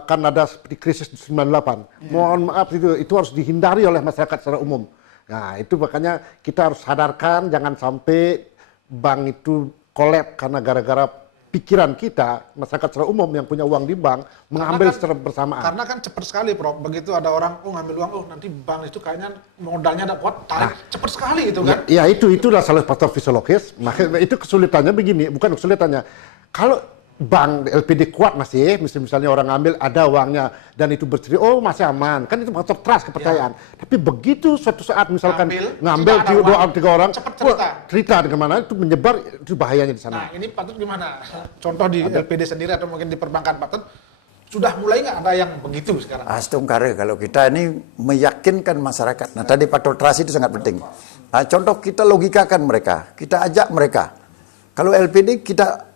akan ada seperti krisis 98. Mohon maaf itu harus dihindari oleh masyarakat secara umum. Nah, itu makanya kita harus sadarkan jangan sampai bank itu kolab karena gara-gara pikiran kita, masyarakat secara umum yang punya uang di bank mengambil secara bersamaan. Karena kan cepat sekali Prof, begitu ada orang ngambil uang, nanti bank itu kayaknya modalnya ada kuat, tarik cepat sekali itu kan. Ya itulah salah faktor fisiologis. Makanya itu kesulitannya begini, bukan kesulitannya. Kalau bank LPD kuat masih, misalnya orang ngambil ada uangnya dan itu berseri, masih aman, kan itu faktor trust kepercayaan. Tapi begitu suatu saat misalkan ngambil 2-3 orang, cerita dengan mana itu menyebar, itu bahayanya di sana. Nah ini Patut gimana? Contoh di LPD sendiri atau mungkin di perbankan Patut sudah mulai nggak ada yang begitu sekarang? Astungkare kalau kita ini meyakinkan masyarakat. Nah tadi faktor trust itu sangat penting. Nah, contoh kita logikakan mereka, kita ajak mereka. Kalau LPD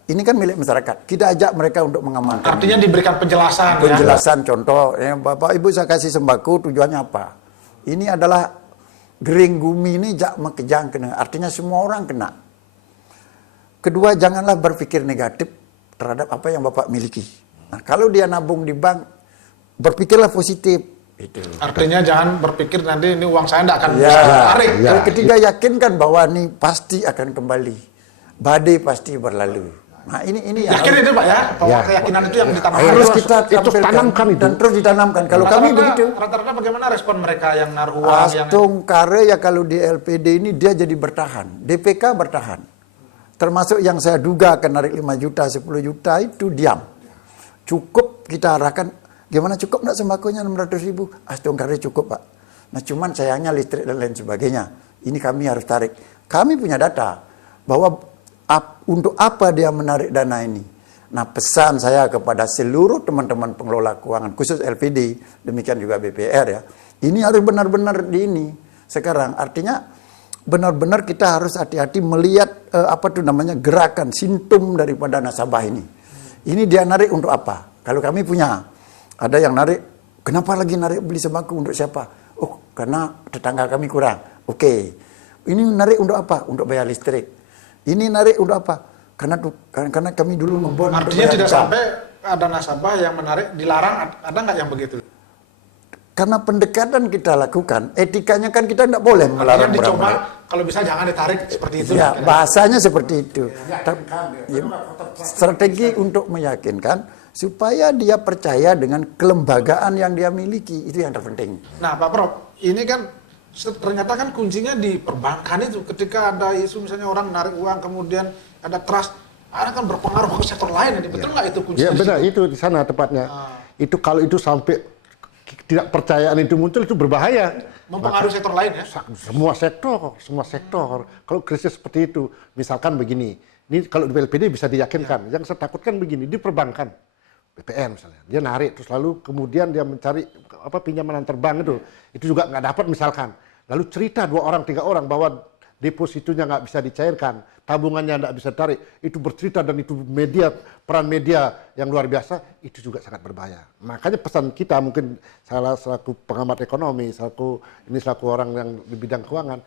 ini kan milik masyarakat. Kita ajak mereka untuk mengamankan. Artinya diberikan penjelasan. Penjelasan contoh, Bapak Ibu saya kasih sembako tujuannya apa? Ini adalah gering gumi ini jak makejang kena. Artinya semua orang kena. Kedua, janganlah berpikir negatif terhadap apa yang Bapak miliki. Nah, kalau dia nabung di bank, berpikirlah positif. Itu. Artinya jangan berpikir nanti ini uang saya tidak akan bisa Ya, ditarik. yang ketiga yakinkan bahwa ini pasti akan kembali. Badai pasti berlalu. Nah ini yakin itu Pak ya, bahwa keyakinan itu yang ditanamkan. Harus kita tanamkan itu. dan terus ditanamkan. Kalau kami begitu. Rata-rata bagaimana respon mereka yang naruh uang Astung Kare ya kalau di LPD ini dia jadi bertahan. DPK bertahan. Termasuk yang saya duga akan narik 5 juta, 10 juta itu diam. Cukup kita arahkan, gimana cukup enggak sembakonya 600 ribu? Astung Kare cukup Pak. Nah cuman sayangnya listrik dan lain sebagainya. Ini kami harus tarik. Kami punya data bahwa untuk apa dia menarik dana ini. Nah pesan saya kepada seluruh teman-teman pengelola keuangan, khusus LPD, demikian juga BPR ya. Ini harus benar-benar di ini. Sekarang artinya benar-benar kita harus hati-hati melihat gerakan, simptom daripada nasabah ini. Ini dia narik untuk apa? Kalau kami punya, ada yang narik, kenapa lagi narik beli sembako untuk siapa? Oh, karena tetangga kami kurang. Oke. Ini narik untuk apa? Untuk bayar listrik. Ini narik untuk apa? Karena kami dulu ngebon. Artinya tidak sampai ada nasabah yang menarik dilarang, ada nggak yang begitu? Karena pendekatan kita lakukan, etikanya kan kita tidak boleh melarang dicoba, kalau bisa jangan ditarik seperti itu. Ya, bahasanya seperti itu. Strategi untuk meyakinkan supaya dia percaya dengan kelembagaan yang dia miliki, itu yang terpenting. Nah Pak Prof, ini kan ternyata kan kuncinya di perbankan itu. Ketika ada isu misalnya orang menarik uang kemudian ada trust, kan berpengaruh ke sektor lain. Betul nggak itu kuncinya? Ya benar, itu di sana tepatnya. Itu kalau itu sampai tidak percayaan itu muncul, itu berbahaya. Mempengaruhi sektor lain ya? Semua sektor. Kalau krisis seperti itu, misalkan begini, ini kalau di LPD bisa diyakinkan. Yang saya takutkan begini, di perbankan, BPN misalnya, dia narik terus lalu kemudian dia mencari pinjaman antar bank itu juga nggak dapat misalkan, lalu cerita 2 orang 3 orang bahwa depositonya nggak bisa dicairkan, tabungannya nggak bisa tarik, itu bercerita dan itu peran media yang luar biasa, itu juga sangat berbahaya. Makanya pesan kita mungkin salah selaku pengamat ekonomi, selaku orang yang di bidang keuangan,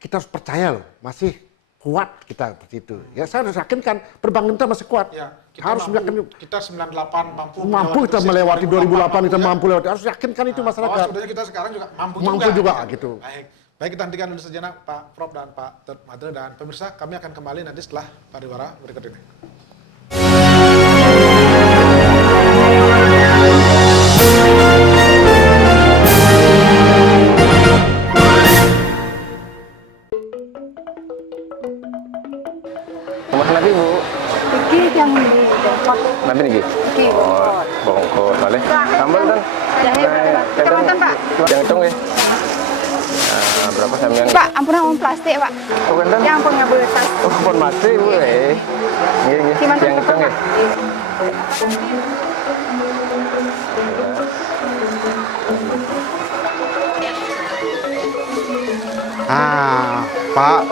kita harus percaya loh, masih kuat kita seperti itu. Ya saya harus yakinkan perbankan kita masih kuat. Ya, harus yakin kita 98 mampu kita melewati 2008 kita mampu lewati. Harus yakinkan itu masyarakat. Sudah kita sekarang juga mampu juga gitu. Baik kita hentikan dulu sejenak Pak Prof dan Pak Madre, dan pemirsa kami akan kembali nanti setelah pariwara berikut ini. Nanti Bu. Iki yang di Depok. Nanti nih. Iki. Oh, bongkot boleh. Sambal kan? Kecamatan Pak. Yang hitung ya. Berapa sampean? Pak, ampunan plastik Pak. Oh, kan? Yang punya betas. Oh, ampun masih Bu. Nggih. Yang hitung ya. Pak,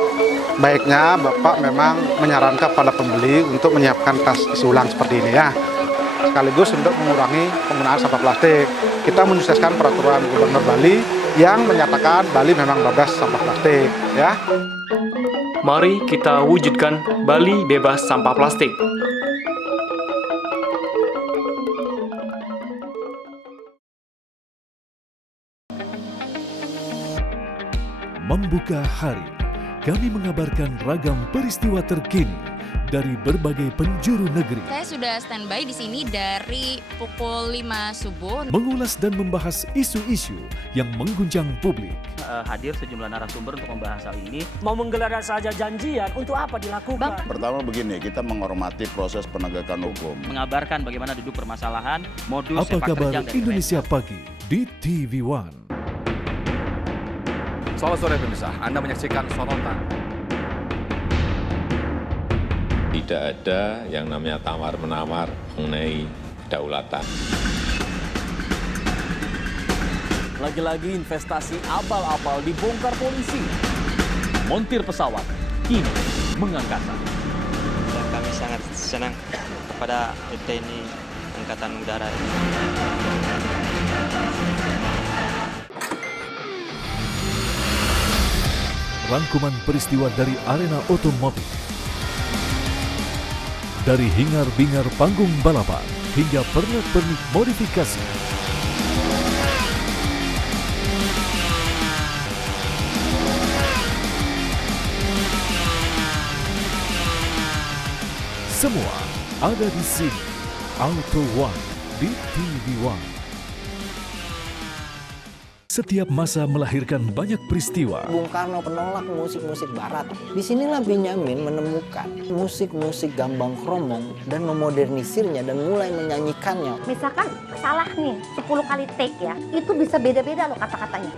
baiknya Bapak memang menyarankan pada pembeli untuk menyiapkan tas isi ulang seperti ini ya. Sekaligus untuk mengurangi penggunaan sampah plastik. Kita menyukseskan peraturan Gubernur Bali yang menyatakan Bali memang bebas sampah plastik ya. Mari kita wujudkan Bali bebas sampah plastik. Membuka hari, kami mengabarkan ragam peristiwa terkini dari berbagai penjuru negeri. Saya sudah standby di sini dari pukul 5 subuh. Mengulas dan membahas isu-isu yang mengguncang publik. Hadir sejumlah narasumber untuk membahas hal ini. Mau menggelar saja janjian, untuk apa dilakukan? Pertama begini, kita menghormati proses penegakan hukum. Mengabarkan bagaimana duduk permasalahan, modus Apa sepak kabar terjang dari Indonesia Pagi di TV One. Selamat sore pemirsa, Anda menyaksikan Sorotan. Tidak ada yang namanya tawar-menawar mengenai kedaulatan. Lagi-lagi investasi abal-abal dibongkar polisi. Montir pesawat kini mengangkasa. Dan kami sangat senang kepada TNI Angkatan Udara. Rangkuman peristiwa dari arena otomotif. Dari hingar-bingar panggung balapan hingga pernak-pernik modifikasi, semua ada di sini. Auto One di TV One. Setiap masa melahirkan banyak peristiwa. Bung Karno penolak musik-musik barat. Disinilah Benyamin menemukan musik-musik gambang kromong dan memodernisirnya dan mulai menyanyikannya. Misalkan salah nih 10 kali take ya, itu bisa beda-beda loh kata-katanya.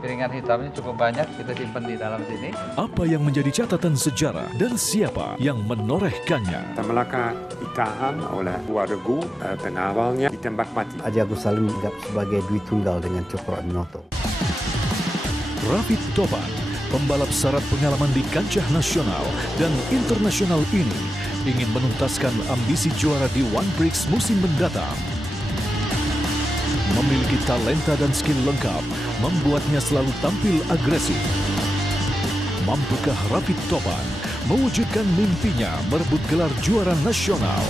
Piringan hitamnya cukup banyak, kita simpan di dalam sini. Apa yang menjadi catatan sejarah dan siapa yang menorehkannya? Malaka ditahan oleh warga pengawalnya ditembak mati. Haji Agus Salim dianggap sebagai Dwi Tunggal dengan Cokro Aminoto. Rafid Topan, pembalap syarat pengalaman di kancah nasional dan internasional ini, ingin menuntaskan ambisi juara di One Prix musim mendatang. Memiliki talenta dan skill lengkap, membuatnya selalu tampil agresif. Mampukah Rafid Topan mewujudkan mimpinya merebut gelar juara nasional?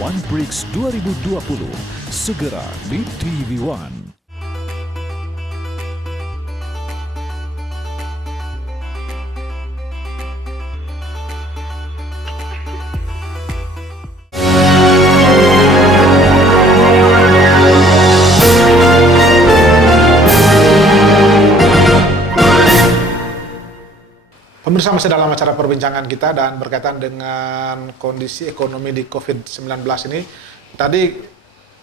One Prix 2020 segera di TV One. Pemirsa, masih dalam acara perbincangan kita dan berkaitan dengan kondisi ekonomi di COVID-19 ini. Tadi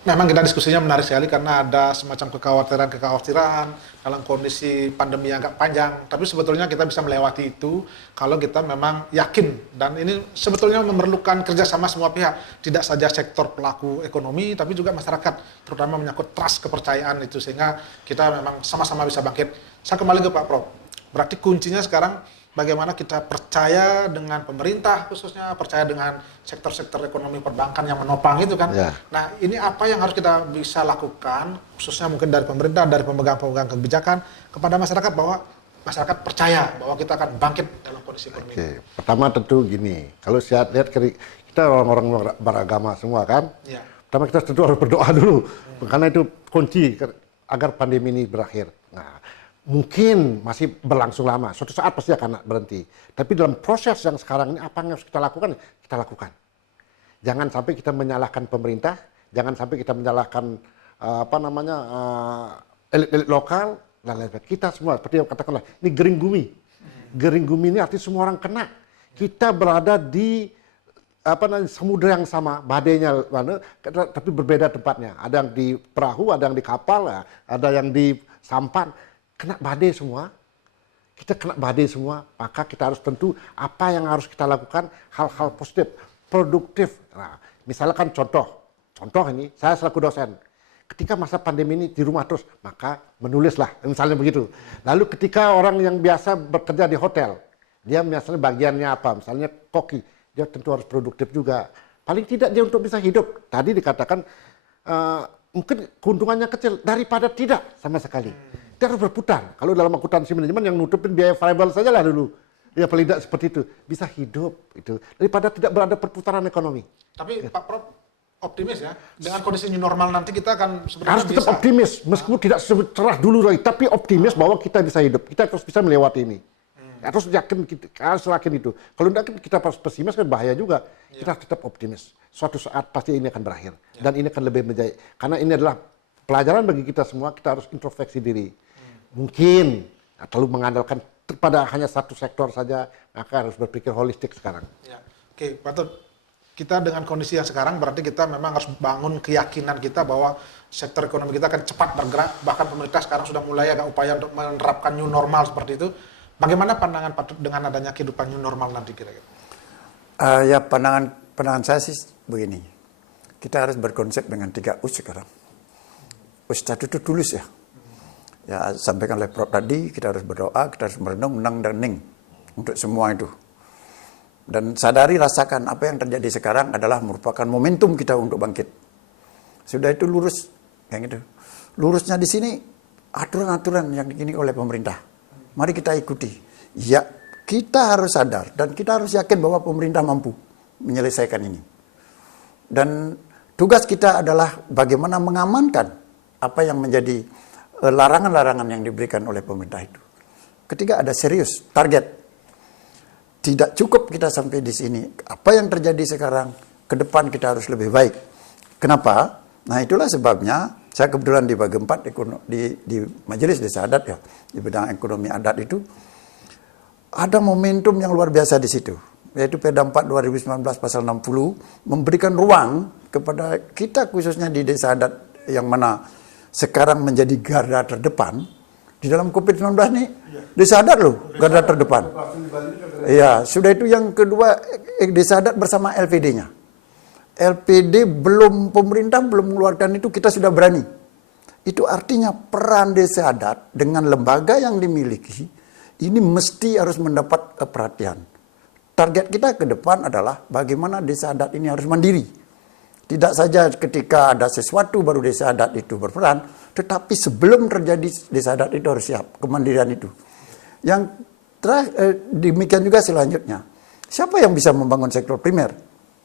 memang kita diskusinya menarik sekali karena ada semacam kekhawatiran dalam kondisi pandemi yang agak panjang. Tapi sebetulnya kita bisa melewati itu kalau kita memang yakin. Dan ini sebetulnya memerlukan kerjasama semua pihak. Tidak saja sektor pelaku ekonomi, tapi juga masyarakat. Terutama menyangkut trust, kepercayaan itu. Sehingga kita memang sama-sama bisa bangkit. Saya kembali ke Pak Prof. Berarti kuncinya sekarang bagaimana kita percaya dengan pemerintah khususnya, percaya dengan sektor-sektor ekonomi perbankan yang menopang itu kan. Ya. Nah, ini apa yang harus kita bisa lakukan, khususnya mungkin dari pemerintah, dari pemegang-pemegang kebijakan, kepada masyarakat bahwa masyarakat percaya bahwa kita akan bangkit dalam kondisi ekonomi. Oke. Pertama tentu gini, kalau saya lihat kita orang-orang beragama semua kan. Ya. Pertama kita tentu harus berdoa dulu, karena itu kunci agar pandemi ini berakhir. Nah, mungkin masih berlangsung lama, suatu saat pasti akan berhenti. Tapi dalam proses yang sekarang ini apa yang harus kita lakukan? Kita lakukan. Jangan sampai kita menyalahkan pemerintah, jangan sampai kita menyalahkan elit-elit lokal dan lain-lain. Kita semua seperti yang katakanlah, ini gering gumi. Gering gumi ini artinya semua orang kena. Kita berada di samudera yang sama, badainya tapi berbeda tempatnya. Ada yang di perahu, ada yang di kapal, ada yang di sampan. Kena badai semua, kita kena badai semua, maka kita harus tentu apa yang harus kita lakukan, hal-hal positif, produktif. Nah, misalkan contoh ini, saya selaku dosen, ketika masa pandemi ini di rumah terus, maka menulislah, misalnya begitu. Lalu ketika orang yang biasa bekerja di hotel, dia misalnya bagiannya apa, misalnya koki, dia tentu harus produktif juga. Paling tidak dia untuk bisa hidup. Tadi dikatakan, mungkin keuntungannya kecil, daripada tidak sama sekali. Dia harus berputar. Kalau dalam akuntansi manajemen yang nutupin biaya variabel saja lah dulu. Ya paling tidak seperti itu. Bisa hidup itu. Daripada tidak berada perputaran ekonomi. Tapi ya. Pak Prof optimis ya. Dengan kondisi new normal nanti kita akan sebenarnya harus tetap optimis. Meskipun tidak cerah dulu Roy. Tapi optimis bahwa kita bisa hidup. Kita harus bisa melewati ini. Harus yakin, harus yakin itu. Kalau tidak kita pesimis kan bahaya juga. Ya. Kita harus tetap optimis. Suatu saat pasti ini akan berakhir. Ya. Dan ini akan lebih menjadi. Karena ini adalah pelajaran bagi kita semua. Kita harus introspeksi diri. Mungkin terlalu mengandalkan pada hanya satu sektor saja, maka harus berpikir holistik sekarang. Ya. Oke, Pak Tut, kita dengan kondisi yang sekarang berarti kita memang harus bangun keyakinan kita bahwa sektor ekonomi kita akan cepat bergerak, bahkan pemerintah sekarang sudah mulai agak upaya untuk menerapkan new normal seperti itu. Bagaimana pandangan Pak Tut dengan adanya kehidupan new normal nanti kira-kira? Ya pandangan saya sih begini, kita harus berkonsep dengan 3 U sekarang. U satu itu tulus ya. Ya, sampaikan oleh Prof tadi, kita harus berdoa, kita harus merenung, menang dan ning untuk semua itu. Dan sadari, rasakan apa yang terjadi sekarang adalah merupakan momentum kita untuk bangkit. Sudah itu lurus, yang itu. Lurusnya di sini aturan-aturan yang diini oleh pemerintah. Mari kita ikuti. Ya, kita harus sadar dan kita harus yakin bahwa pemerintah mampu menyelesaikan ini. Dan tugas kita adalah bagaimana mengamankan apa yang menjadi larangan-larangan yang diberikan oleh pemerintah itu. Ketika ada serius target, tidak cukup kita sampai di sini. Apa yang terjadi sekarang, ke depan kita harus lebih baik. Kenapa? Nah, itulah sebabnya saya kebetulan di bagi 4 di Majelis Desa Adat ya, di bidang ekonomi adat itu ada momentum yang luar biasa di situ. Yaitu Perda 4 2019 pasal 60 memberikan ruang kepada kita khususnya di desa adat yang mana sekarang menjadi garda terdepan di dalam COVID-19 nih. Desa adat loh, garda terdepan. Iya, sudah itu yang kedua desa adat bersama LPD-nya. LPD pemerintah belum mengeluarkan itu, kita sudah berani. Itu artinya peran desa adat dengan lembaga yang dimiliki ini mesti harus mendapat perhatian. Target kita ke depan adalah bagaimana desa adat ini harus mandiri. Tidak saja ketika ada sesuatu baru desa adat itu berperan, tetapi sebelum terjadi desa adat itu harus siap, kemandirian itu. Yang demikian juga selanjutnya. Siapa yang bisa membangun sektor primer?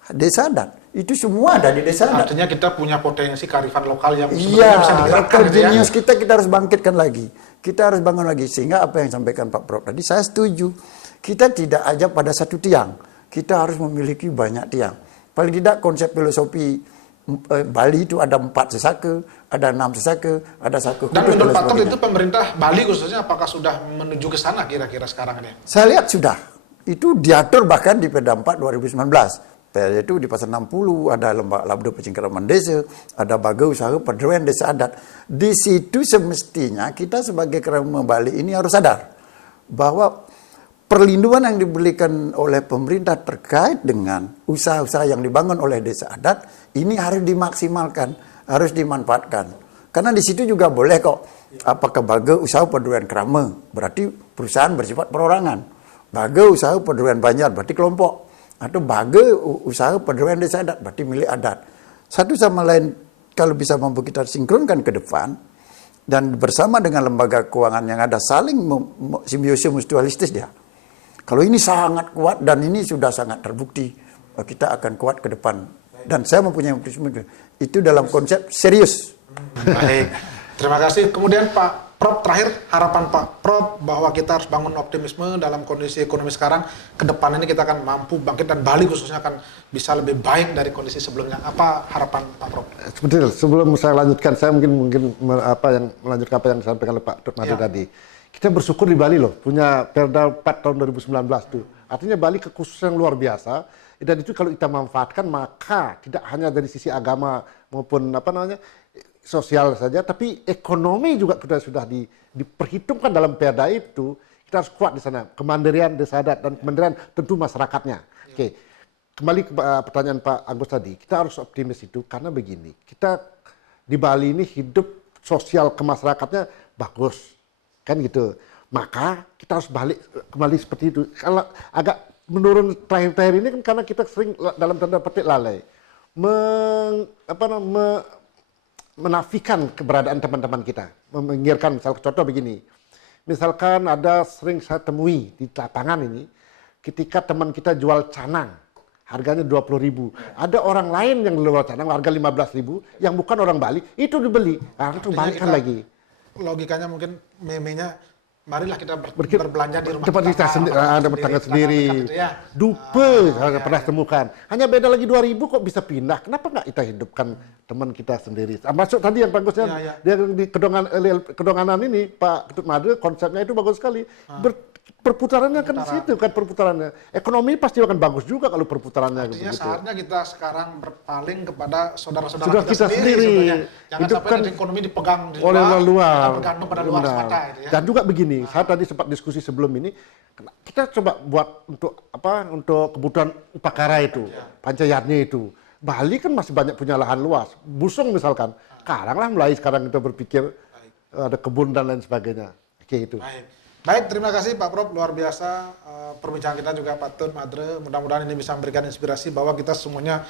Desa adat. Itu semua ada di desa adat. Artinya kita punya potensi kearifan lokal yang iya, bisa digerakkan. Local genius kita harus bangkitkan lagi. Kita harus bangun lagi. Sehingga apa yang disampaikan Pak Prof tadi, saya setuju. Kita tidak aja pada satu tiang. Kita harus memiliki banyak tiang. Paling tidak konsep filosofi Bali itu ada 4 sesaka, ada 6 sesaka, ada sesaka. Dan menurut Pak Prof itu pemerintah Bali khususnya apakah sudah menuju ke sana kira-kira sekarang ini? Saya lihat sudah. Itu diatur bahkan di Perda 4 2019. Yaitu di pasal 60 ada Labdo Pencengkeraman Desa, ada baga usaha perdewan desa adat. Di situ semestinya kita sebagai Kerama Bali ini harus sadar bahwa perlindungan yang diberikan oleh pemerintah terkait dengan usaha-usaha yang dibangun oleh desa adat ini harus dimaksimalkan, harus dimanfaatkan. Karena di situ juga boleh kok, apakah baga usaha perdewan Kerama, berarti perusahaan bersifat perorangan. Baga usaha perdewan Banjar, berarti kelompok. Atau baga usaha perdewan desa adat, berarti milik adat. Satu sama lain kalau bisa mampu kita sinkronkan ke depan, dan bersama dengan lembaga keuangan yang ada saling simbiosis mutualistis dia. Kalau ini sangat kuat dan ini sudah sangat terbukti, kita akan kuat ke depan. Dan saya mempunyai optimisme itu dalam konsep serius. Baik, terima kasih. Kemudian Pak Prof, terakhir harapan Pak Prof bahwa kita harus bangun optimisme dalam kondisi ekonomi sekarang. Ke depan ini kita akan mampu bangkit dan Bali khususnya akan bisa lebih baik dari kondisi sebelumnya. Apa harapan Pak Prof? Sebenarnya sebelum saya lanjutkan, saya mungkin melanjutkan apa yang disampaikan oleh Pak Dr. Made tadi. Kita bersyukur di Bali loh, punya Perda 4 tahun 2019 itu. Artinya Bali kekhususan yang luar biasa. Dan itu kalau kita manfaatkan, maka tidak hanya dari sisi agama maupun sosial saja, tapi ekonomi juga sudah diperhitungkan dalam perda itu. Kita harus kuat di sana, kemandirian desa adat dan kemandirian tentu masyarakatnya. Oke, kembali ke pertanyaan Pak Agus tadi, kita harus optimis itu karena begini, kita di Bali ini hidup sosial ke masyarakatnya bagus, kan gitu. Maka kita harus kembali seperti itu. Kalau agak menurun terakhir-terakhir ini kan karena kita sering dalam tanda petik lalai menafikan keberadaan teman-teman kita, meminggirkan. Misal contoh begini, misalkan ada sering saya temui di lapangan ini, ketika teman kita jual canang, harganya 20.000, ada orang lain yang jual canang harga 15.000, yang bukan orang Bali, itu dibeli, itu balikan lagi. Logikanya mungkin memenya, marilah kita berbelanja di rumah tetangga sendiri. Dupe saya pernah temukan. Hanya beda lagi 2.000 kok bisa pindah. Kenapa nggak kita hidupkan teman kita sendiri? Masuk tadi yang bagusnya dia di kedonganan ini Pak Ketut Made, konsepnya itu bagus sekali. Perputarannya kan di situ kan perputarannya. Ekonomi pasti akan bagus juga kalau perputarannya. Artinya saatnya kita sekarang berpaling kepada saudara-saudara sudah kita sendiri. Jangan itu sampai kan ekonomi dipegang di oleh luar. Kita bergantung pada luar semata. Ya. Dan juga begini, saya tadi sempat diskusi sebelum ini, kita coba buat untuk kebutuhan upakara itu, pancayatnya itu. Bali kan masih banyak punya lahan luas. Busung misalkan, mulai sekarang kita berpikir ada kebun dan lain sebagainya. Oke itu. Baik, terima kasih Pak Prof, luar biasa perbincangan kita juga Pak Tun Madre. Mudah-mudahan ini bisa memberikan inspirasi bahwa kita semuanya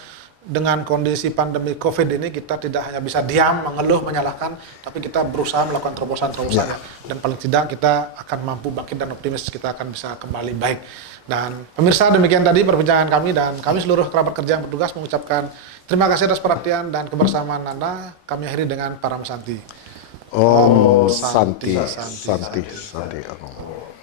dengan kondisi pandemi COVID ini kita tidak hanya bisa diam, mengeluh, menyalahkan, tapi kita berusaha melakukan terobosan-terobosan. Dan paling tidak kita akan mampu bangkit dan optimis kita akan bisa kembali baik. Dan pemirsa, demikian tadi perbincangan kami, dan kami seluruh kerabat kerja yang bertugas mengucapkan terima kasih atas perhatian dan kebersamaan Anda. Kami akhiri dengan Param Santi. Om Santi, Santi, Santi, Santi.